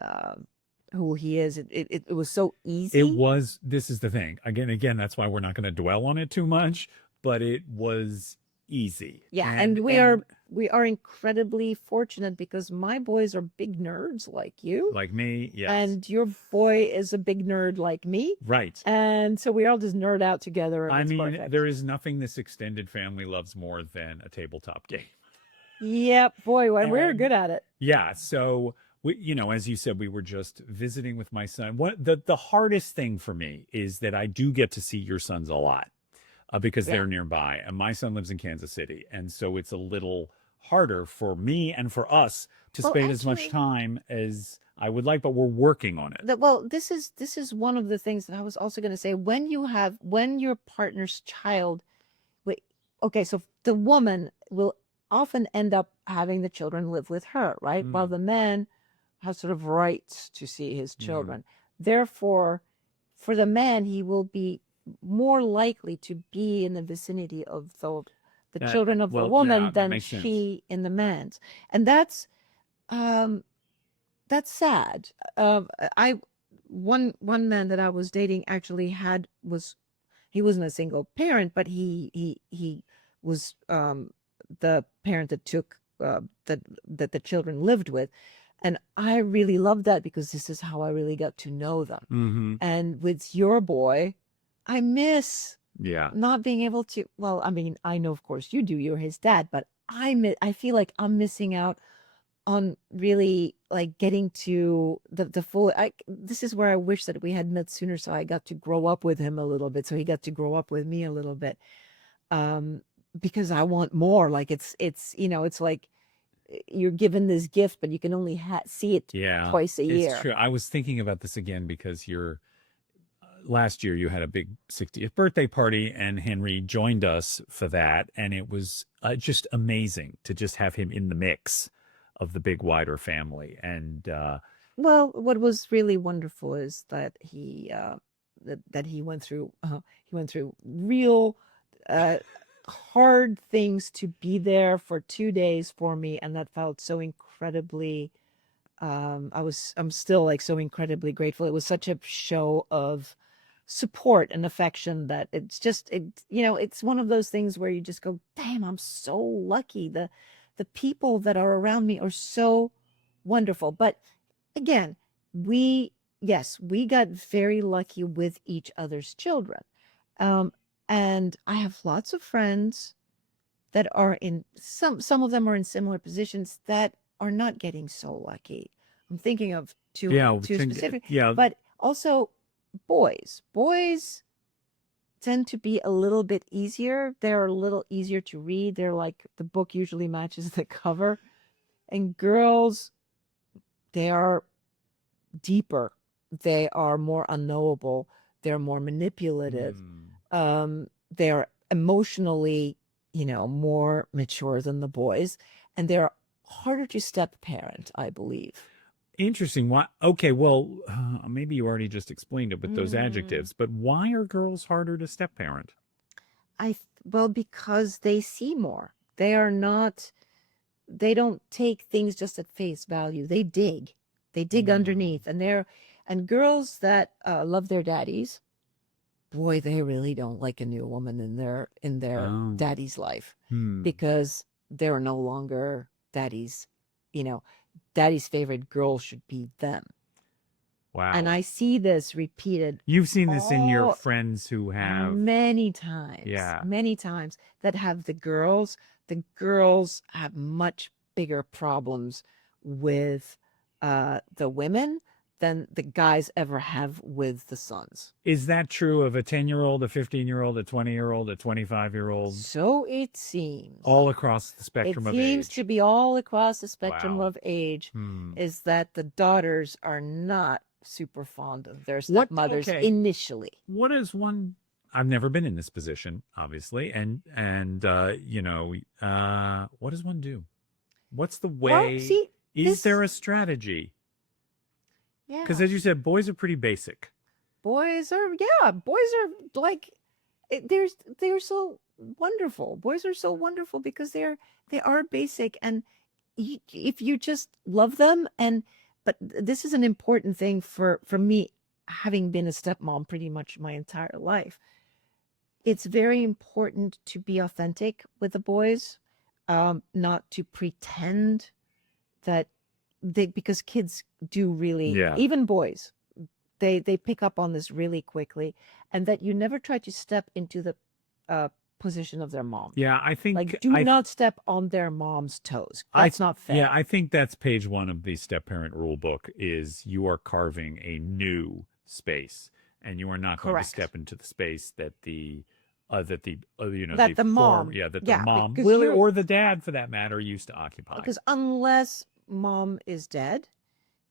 who he is. It was so It easy. was, this is the thing. Again, that's why we're not going to dwell on it too much, but it was easy. Yeah, And and we are incredibly fortunate because my boys are big nerds like you, like me, yes. and your boy is a big nerd like me. Right. And so we all just nerd out together and I it's mean, perfect. there is nothing this extended family loves more than a tabletop game. Yep, boy, we're And good at it. yeah, so as you said, we were just visiting with my son. What the hardest thing for me is that I do get to see your sons a lot because Yeah. they're nearby, and my son lives in Kansas City, and so it's a little harder for me and for us to Well, spend as much actually, time as I would like, but we're working on it. this is one of the things that I was also going to say. When your partner's child, wait, okay, so the woman will often end up having the children live with her, right? While Mm, the man has sort of rights to see his mm. children. Therefore, for the man, he will be more likely to be in the vicinity of the That children of the well, yeah, woman that than makes sense. she in the man's. And um that's sad. I one man that I was dating actually he wasn't a single parent, but he was the parent that took that the children lived with, and I really loved that because this is how I really got to know them. Hmm. And with your boy, I miss Yeah. not being able to, well, I mean, I know of course you do, you're his dad, but I feel like I'm missing out on really like getting to the full this is where I wish that we had met sooner so I got to grow up with him a little bit so he got to grow up with me a little bit. Um because I want more. Like it's it's like you're given this gift but you can only see it Yeah. twice a It's year. true. I was thinking about this again because last year you had a big 60th birthday party and Henry joined us for that, and it was just amazing to just have him in the mix of the big wider family. And Well, what was really wonderful is that that he went through real uh hard things to be there for 2 days for me, and that felt so incredibly I'm still like so incredibly grateful. It was such a show of support and affection that it's just it's one of those things where you just go, damn, I'm so lucky. The people that are around me are so wonderful. But again, we yes, we got very lucky with each other's children. Um, and I have lots of friends that are in some of them are in similar positions that are not getting so lucky. I'm thinking of yeah, two specific, yeah, but also boys. Boys tend to be a little bit easier. They're a little easier to read. They're like the book usually matches the cover. And girls, they are deeper. They are more unknowable. They're more manipulative. hmm. They're emotionally, more mature than the boys, and they're harder to step parent, I believe. Interesting. Why? Okay, well, maybe you already just explained it with those Mm, adjectives, but why are girls harder to step parent? well, because they see more. They are not. They don't take things just at face value. They dig. They dig Hmm. underneath, and girls that love their daddies, boy, they really don't like a new woman in their Oh. daddy's life Hmm. because they're no longer daddy's, you know, daddy's favorite girl should be them. And Wow. I see this repeated You've seen this in your all friends who have, yeah. many times that have the girls have much bigger problems with the women than the guys ever have with the sons. Is that true of a 10-year-old, a 15-year-old, a 20-year-old, a 25-year-old, So it seems. all across the It spectrum of seems to age? be all across the spectrum Wow. of age Hmm. is that the daughters are not super fond of their What, stepmothers okay. initially. What is one, I've never been in this position, obviously, and what does one do? What's the Well, way? see, Is there this, a strategy? Because yeah, as you said, boys are pretty basic. boys are like, they're so wonderful. Boys are so wonderful because they are basic, and if you just love them, and but this is an important thing for me, having been a stepmom pretty much my entire life. It's very important to be authentic with the boys, not to pretend that because kids do really, Yeah. even boys, they pick up on this really quickly, and that you never try to step into the uh, position of their mom. Yeah, I think Like, do not step on their mom's toes. That's not yeah, fair. I think that's page one of the step parent rule book is you are carving a new space and you are not going to Correct. step into the space that the That the form, mom, yeah, that the yeah, mom because will, you're or the dad for that matter, used to occupy. because unless mom is dead,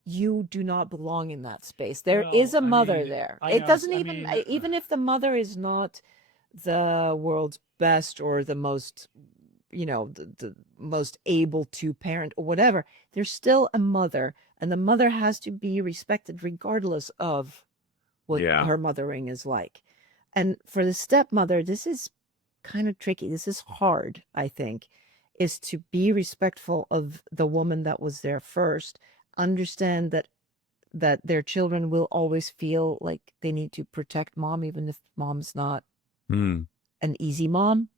you do not belong in that space. There is Well, a I mother mean, there. I It know, doesn't I even, mean, even if the mother is not the world's best or the most, the most able to parent or whatever, there's still a mother, and the mother has to be respected regardless of what yeah. her mothering is like. And for the stepmother, this is kind of tricky. This is hard, I think, is to be respectful of the woman that was there first, understand that their children will always feel like they need to protect mom, even if mom's not Hmm. an easy mom.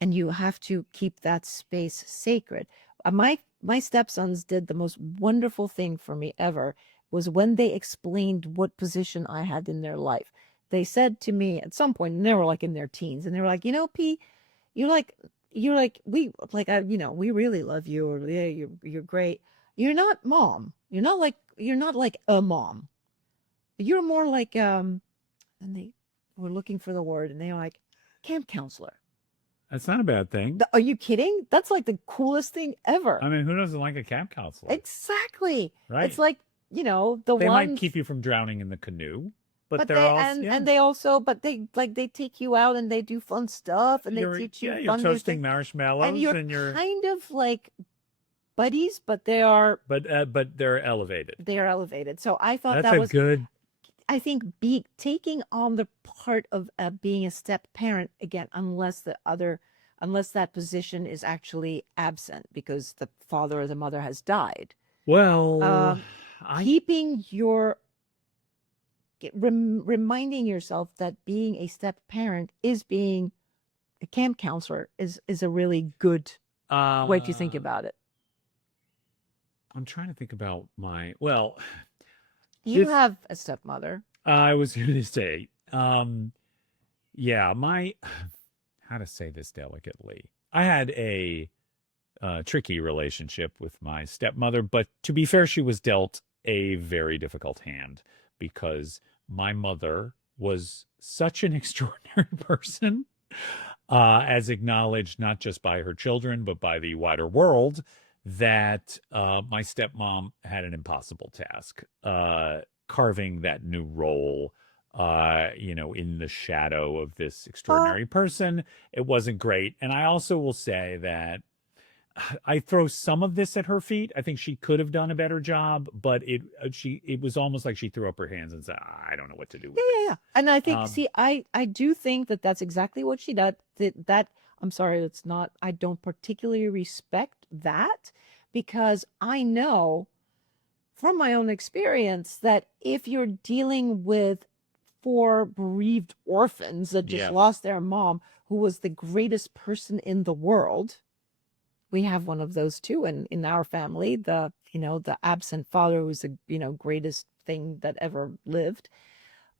And you have to keep that space sacred. My stepsons did the most wonderful thing for me ever was when they explained what position I had in their life. they said to me at some point, and they were like in their teens, and they were like, P, you're like, we like, we really love you, or yeah, you're great. You're not mom. You're not like a mom. You're more like and they were looking for the word, and they were like camp counselor. That's not a bad thing. Are you kidding? That's like the coolest thing ever. I mean, who doesn't like a camp counselor, Exactly. It's right? like, the They might ones, keep you from drowning in the canoe, but but they're they also, and yeah, they also, but they like they take you out and they do fun stuff and they teach you you're fun new toasting things. And marshmallows you're and you're, kind of like buddies, but but they're elevated. they are elevated. So I thought That's that a was, good. I think, be taking on the part of being a step parent again, unless that position is actually absent because the father or the mother has died. Well, Um, I keeping your reminding yourself that being a step parent is being a camp counselor is a really good way to think uh about it. I'm trying to think about my, well, You this have a stepmother. I was going to say, yeah, my, how to say this delicately. I had a tricky relationship with my stepmother, but to be fair, she was dealt a very difficult hand because my mother was such an extraordinary person, as acknowledged not just by her children, but by the wider world, that my stepmom had an impossible task, carving that new role, in the shadow of this Oh, extraordinary person. It wasn't great. And I also will say that I throw some of this at her feet. I think she could have done a better job, but it was almost like she threw up her hands and said, "I don't know what to do yeah, with yeah, this." yeah. And I think, Um, see, I do think that that's exactly what she did. That I'm sorry, it's not. I don't particularly respect that because I know from my own experience that if you're dealing with four bereaved orphans that just yeah, lost their mom, who was the greatest person in the world, we have one of those too in our family, the absent father who's the greatest thing that ever lived.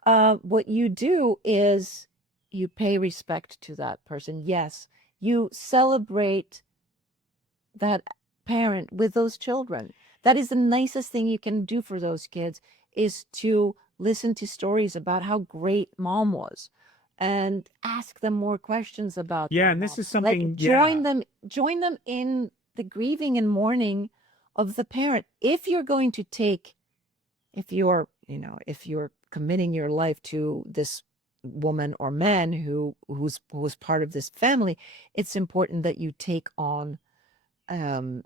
What you do is you pay respect to that person. Yes, you celebrate that parent with those children. That is the nicest thing you can do for those kids, is to listen to stories about how great mom was and ask them more questions about yeah, their and this mom. is Like something. Yeah, join them in the grieving and mourning of the parent. If you're going to take if you're committing your life to this woman or man who's part of this family, it's important that you take on um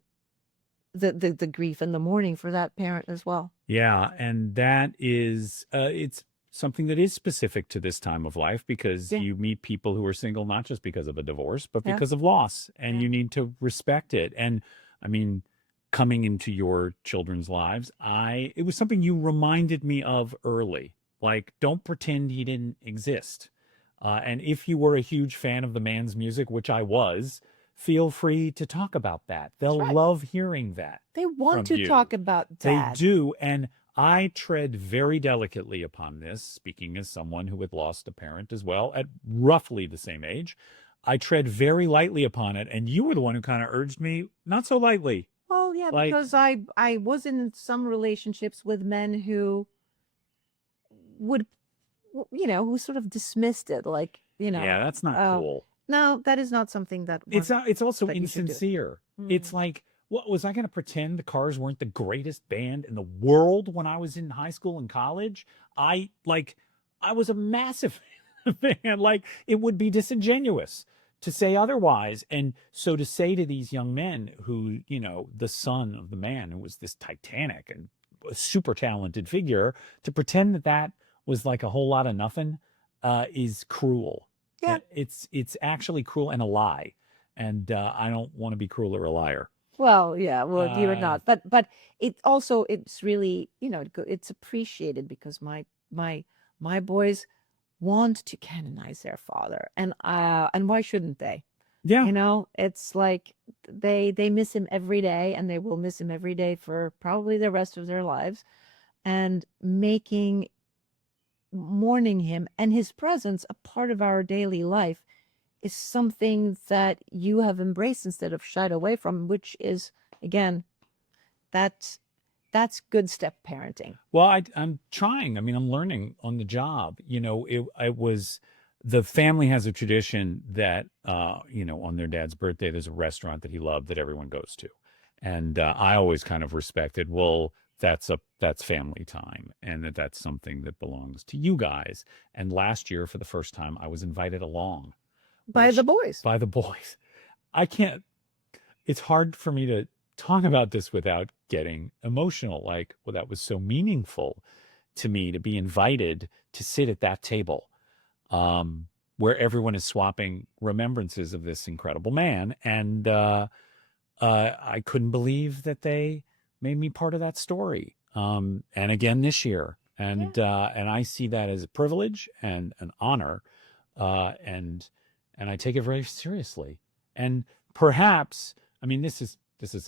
the grief and the mourning for that parent as well. yeah, and that is, it's something that is specific to this time of life because Yeah, you meet people who are single not just because of a divorce, but yeah, because of loss, and yeah. you need to respect it. And I mean, coming into your children's lives, it was something you reminded me of early. Like, don't pretend he didn't exist. And if you were a huge fan of the man's music, which I was, feel free to talk about that. That's They'll right. love hearing that They want from to talk you. about They dad. do. And I tread very delicately upon this, speaking as someone who had lost a parent as well at roughly the same age. I tread very lightly upon it. And you were the one who kind of urged me not so lightly. Well, yeah, Like, because I was in some relationships with men who would, who sort of dismissed it, like, yeah, that's not oh, cool. no, that is not something It's also that you should do. insincere. Mm. It's like, what was I going to pretend the Cars weren't the greatest band in the world when I was in high school and college? I was a massive fan. Like, it would be disingenuous to say otherwise. And so to say to these young men who, the son of the man who was this titanic and a super talented figure, to pretend that that was like a whole lot of nothing, is cruel. Yeah. It's actually cruel and a lie, and I don't want to be cruel or a liar. Well, yeah, well, you're Uh, not, but it's really, it's appreciated because my boys want to canonize their father, and why shouldn't they? yeah, It's like they miss him every day, and they will miss him every day for probably the rest of their lives. And making mourning him and his presence, a part of our daily life, is something that you have embraced instead of shied away from, which is, again, that's that's good step parenting. Well, I'm trying. I mean, I'm learning on the job. It was the family has a tradition that, on their dad's birthday, there's a restaurant that he loved that everyone goes to. And I always kind of respected, well, that's family time and that's something that belongs to you guys. And last year, for the first time, I was invited along, By the which boys. by the boys. I can't it's hard for me to talk about this without getting emotional. Like, well, that was so meaningful to me to be invited to sit at that table, where everyone is swapping remembrances of this incredible man. And I couldn't believe that they made me part of that story. And again this year. Yeah. And I see that as a privilege and an honor. Uh, and and I take it very seriously. And perhaps, I mean, this is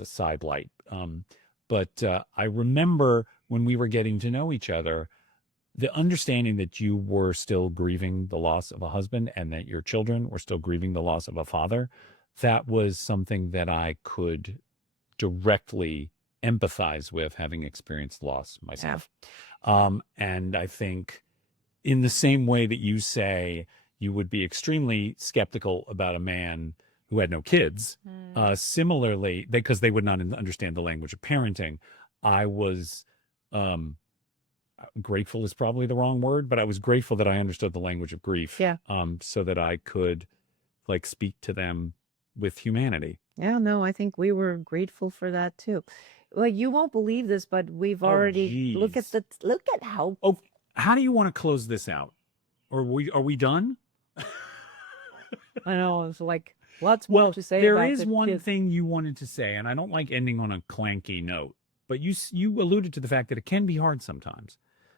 a sidelight. But I remember when we were getting to know each other, the understanding that you were still grieving the loss of a husband and that your children were still grieving the loss of a father. That was something that I could directly empathize with, having experienced loss Yeah. myself. And I think, in the same way that you say you would be extremely skeptical about a man who had no kids, Mm. similarly, because they would not understand the language of parenting, I was, um, grateful is probably the wrong word, but I was grateful that I understood the language of grief, Yeah. so that I could like speak to them with humanity. Yeah, no, I think we were grateful for that too. Well, you won't believe this, but we've Oh, already geez. look at how Oh, how do you want to close this out? Or are we done? I know it's like lots more Well, to say there about is the one kids. thing you wanted to say, and I don't like ending on a clanky note, but you alluded to the fact that it can be hard sometimes,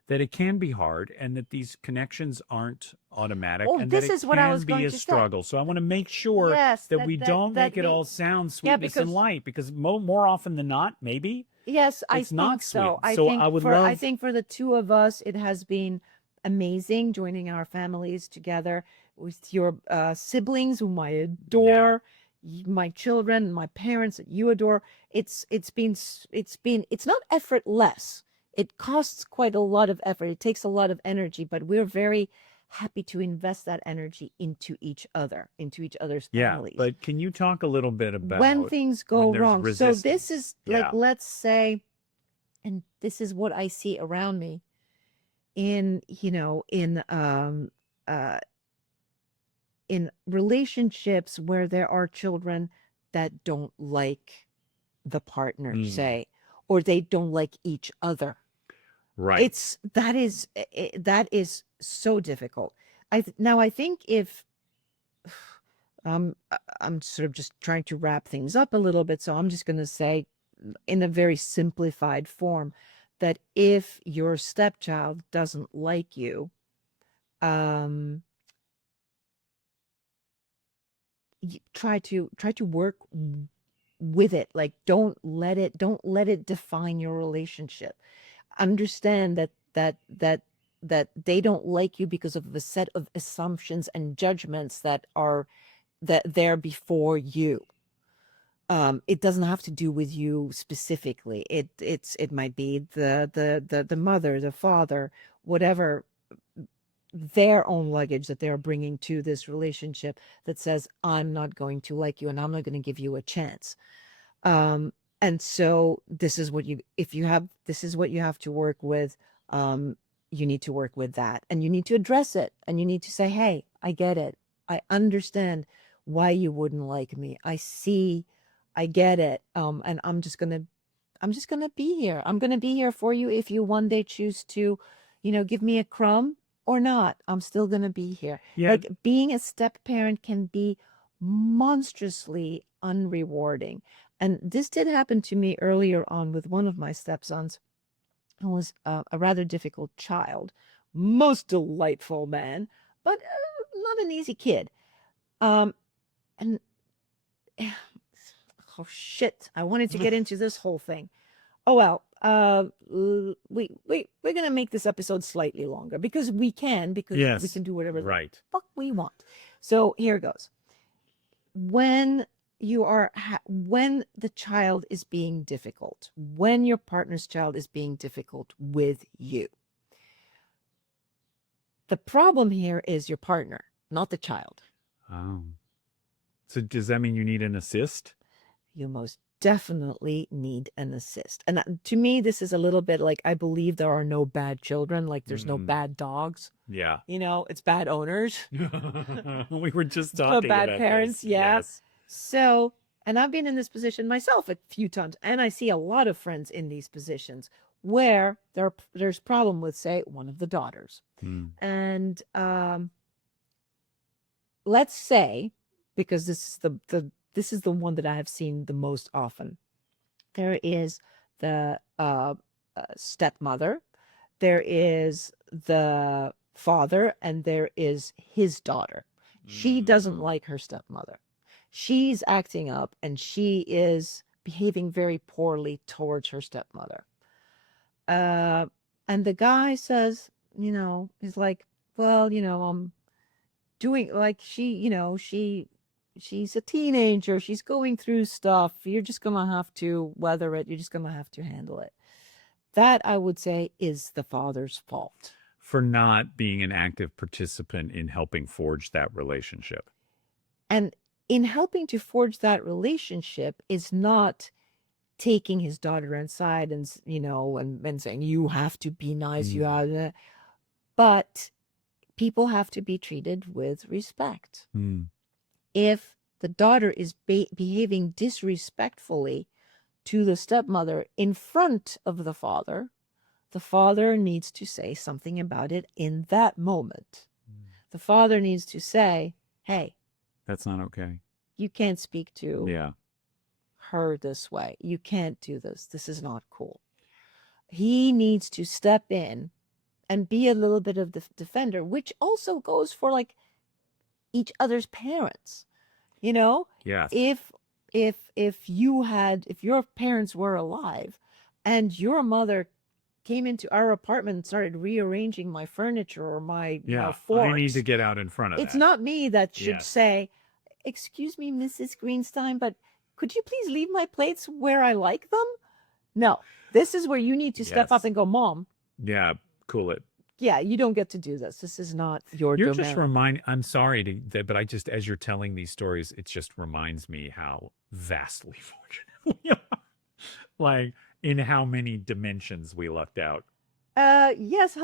that it can be hard, and that these connections aren't automatic, Oh, and that this it is what I can was be going a to say. struggle. So I want to make sure Yes, that we don't that make it we all sound yeah, sweetness and because light, because more often than not, maybe yes, I it's think not so. sweet. So I think for the two of us, it has been amazing joining our families together with your siblings, whom I yeah, adore, my children, my parents that you adore. It's not effortless. It costs quite a lot of effort. It takes a lot of energy, but we're very happy to invest that energy into each other's yeah. families But can you talk a little bit when about things when go there's wrong. So this resistance? is like, Yeah. let's say, and this is what I see around me in, uh in relationships where there are children that don't like the partner, Mm, say, or they don't like each other. right. It's that is so difficult. Now I think if I'm sort of just trying to wrap things up a little bit, so I'm just going to say in a very simplified form that if your stepchild doesn't like you, um, try to work with it. Like don't let it define your relationship. Understand that they don't like you because of the set of assumptions and judgments that are that there before you. It doesn't have to do with you specifically. It might be the mother, the father, whatever, their own luggage that they're bringing to this relationship that says, I'm not going to like you and I'm not going to give you a chance. um and so this is what you if you have this is what you have to work with. You need to work with that, and you need to address it, and you need to say, hey, I get it. I understand why you wouldn't like me. I see. I get it. And I'm just gonna be here. I'm gonna be here for you if you one day choose to, give me a crumb or not. I'm still gonna be here. Yeah. Like, being a step parent can be monstrously unrewarding. And this did happen to me earlier on with one of my stepsons, who was a rather difficult child, most delightful man, but not an easy kid. And oh shit, I wanted to get into this whole thing. Oh well, we're gonna make this episode slightly longer because we Yes. can do whatever the Right. fuck we want. So here it goes. When when the child is being difficult, when your partner's child is being difficult with you, the problem here is your partner, not the child. Oh. So does that mean you need an assist? You most definitely need an assist. And to me, this is a little bit like I believe there are no bad children, like there's no Mm, bad dogs. yeah. It's bad owners, We were just but talking bad about this. parents. Yeah. Yes. So, and I've been in this position myself a few times, and I see a lot of friends in these positions where there's problem with, say, one of the daughters. Mm. And let's say, because this is the one that I have seen the most often, there is the stepmother, there is the father, and there is his daughter. She doesn't Mm. like her stepmother. She's acting up and she is behaving very poorly towards her stepmother. Uh, and the guy says, he's like, well, I'm doing like she's a teenager, she's going through stuff, you're just gonna have to weather it, you're just gonna have to handle it. That I would say is the father's fault. For not being an active participant in helping forge that relationship. And in helping to forge that relationship is not taking his daughter inside and and saying you have to be nice, you have to, but people have to be treated with respect. Mm. If the daughter is behaving disrespectfully to the stepmother in front of the father needs to say something about it in that moment. The father needs to say, hey, That's not okay. you can't speak to Yeah. her this way. You can't do this. This is not cool. He needs to step in and be a little bit of the defender, which also goes for like each other's parents. Yes. If your parents were alive and your mother came into our apartment and started rearranging my furniture or my Yeah. I need to forks, get out in front of it's that. not me that should Yes. say, excuse me, Mrs. Greenstein, but could you please leave my plates where I like them? No, this is where you need to step up Yes. and go, Mom, Yeah. Cool it. yeah, you don't get to do this. This is not your You're just domain. I'm sorry but I just, as you're telling these stories, it just reminds me how vastly fortunate we are. Like, in how many dimensions we lucked out. Yes,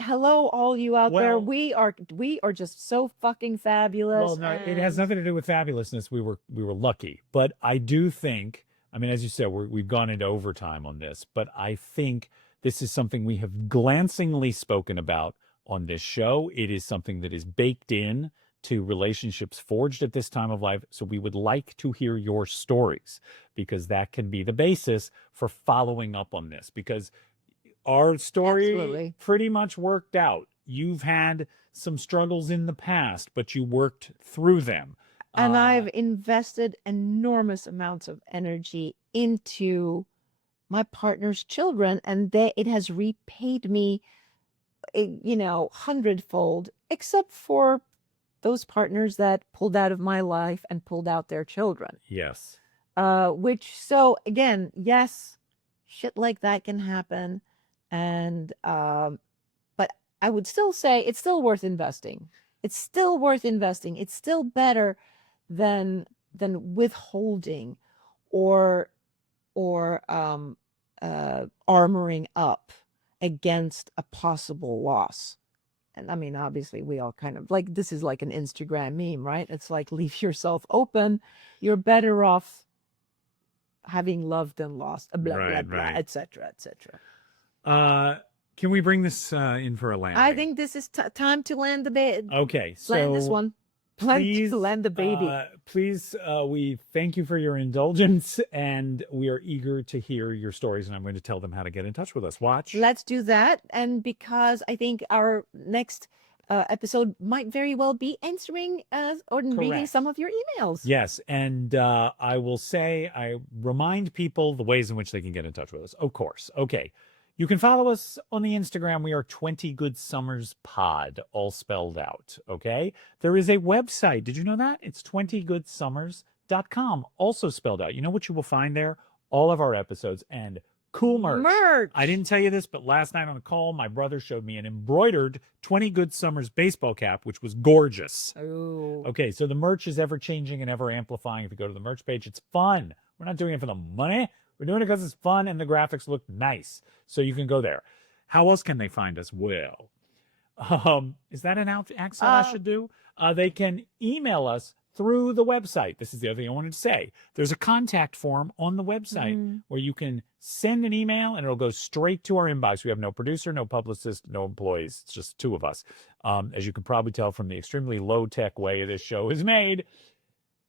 hello all you out there. Well, We are just so fucking fabulous. well, no, it has And nothing to do with fabulousness. We were lucky, but I do think, I mean, as you said, we've gone into overtime on this, but I think this is something we have glancingly spoken about on this show. It is something that is baked in to relationships forged at this time of life. So we would like to hear your stories because that can be the basis for following up on this, because our story absolutely. pretty much worked out. You've had some struggles in the past, but you worked through them. And I've invested enormous amounts of energy into my partner's children, and it has repaid me, hundredfold, except for those partners that pulled out of my life and pulled out their children. Yes. So again, yes, shit like that can happen. And, but I would still say it's still worth investing. It's still worth investing. It's still better than withholding or armoring up against a possible loss. And I mean, obviously, we all kind of like this is like an Instagram meme, right? It's like leave yourself open. You're better off having loved than lost, blah blah blah, Right. etc., etc. Can we bring this in for a landing? I think this is time to land the baby. Okay, Land this so one. please Land the baby. Please, we thank you for your indulgence, and we are eager to hear your stories. And I'm going to tell them how to get in touch with us. Watch. Let's do that. And because I think our next episode might very well be answering or reading Correct. some of your emails. Yes, and I remind people the ways in which they can get in touch with us. Of course. Okay. You can follow us on the Instagram. We are 20 Good Summers Pod, all spelled out. Okay. There is a website. Did you know that? It's 20goodsummers.com, also spelled out. You know what you will find there? All of our episodes and cool merch. I Merch. didn't tell you this, but last night on a call, my brother showed me an embroidered 20 Good Summers baseball cap, which was gorgeous. Oh. Okay, so the merch is ever changing and ever amplifying. If you go to the merch page, it's fun. We're not doing it for the money. We're doing it because it's fun and the graphics look nice. So you can go there. How else can they find us? Well, is that an accent I should do? They can email us through the website. This is the other thing I wanted to say. There's a contact form on the website where you can send an email and it'll go straight to our inbox. We have no producer, no publicist, no employees. It's just two of us. As you can probably tell from the extremely low-tech way this show is made,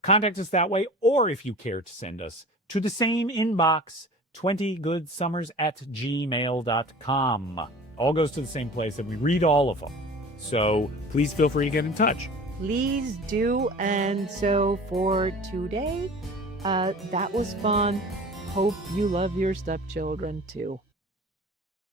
contact us that way, or if you care to send us to the same inbox, 20goodsummers@gmail.com. All goes to the same place, and we read all of them. So please feel free to get in touch. Please do. And so for today, that was fun. Hope you love your stepchildren too.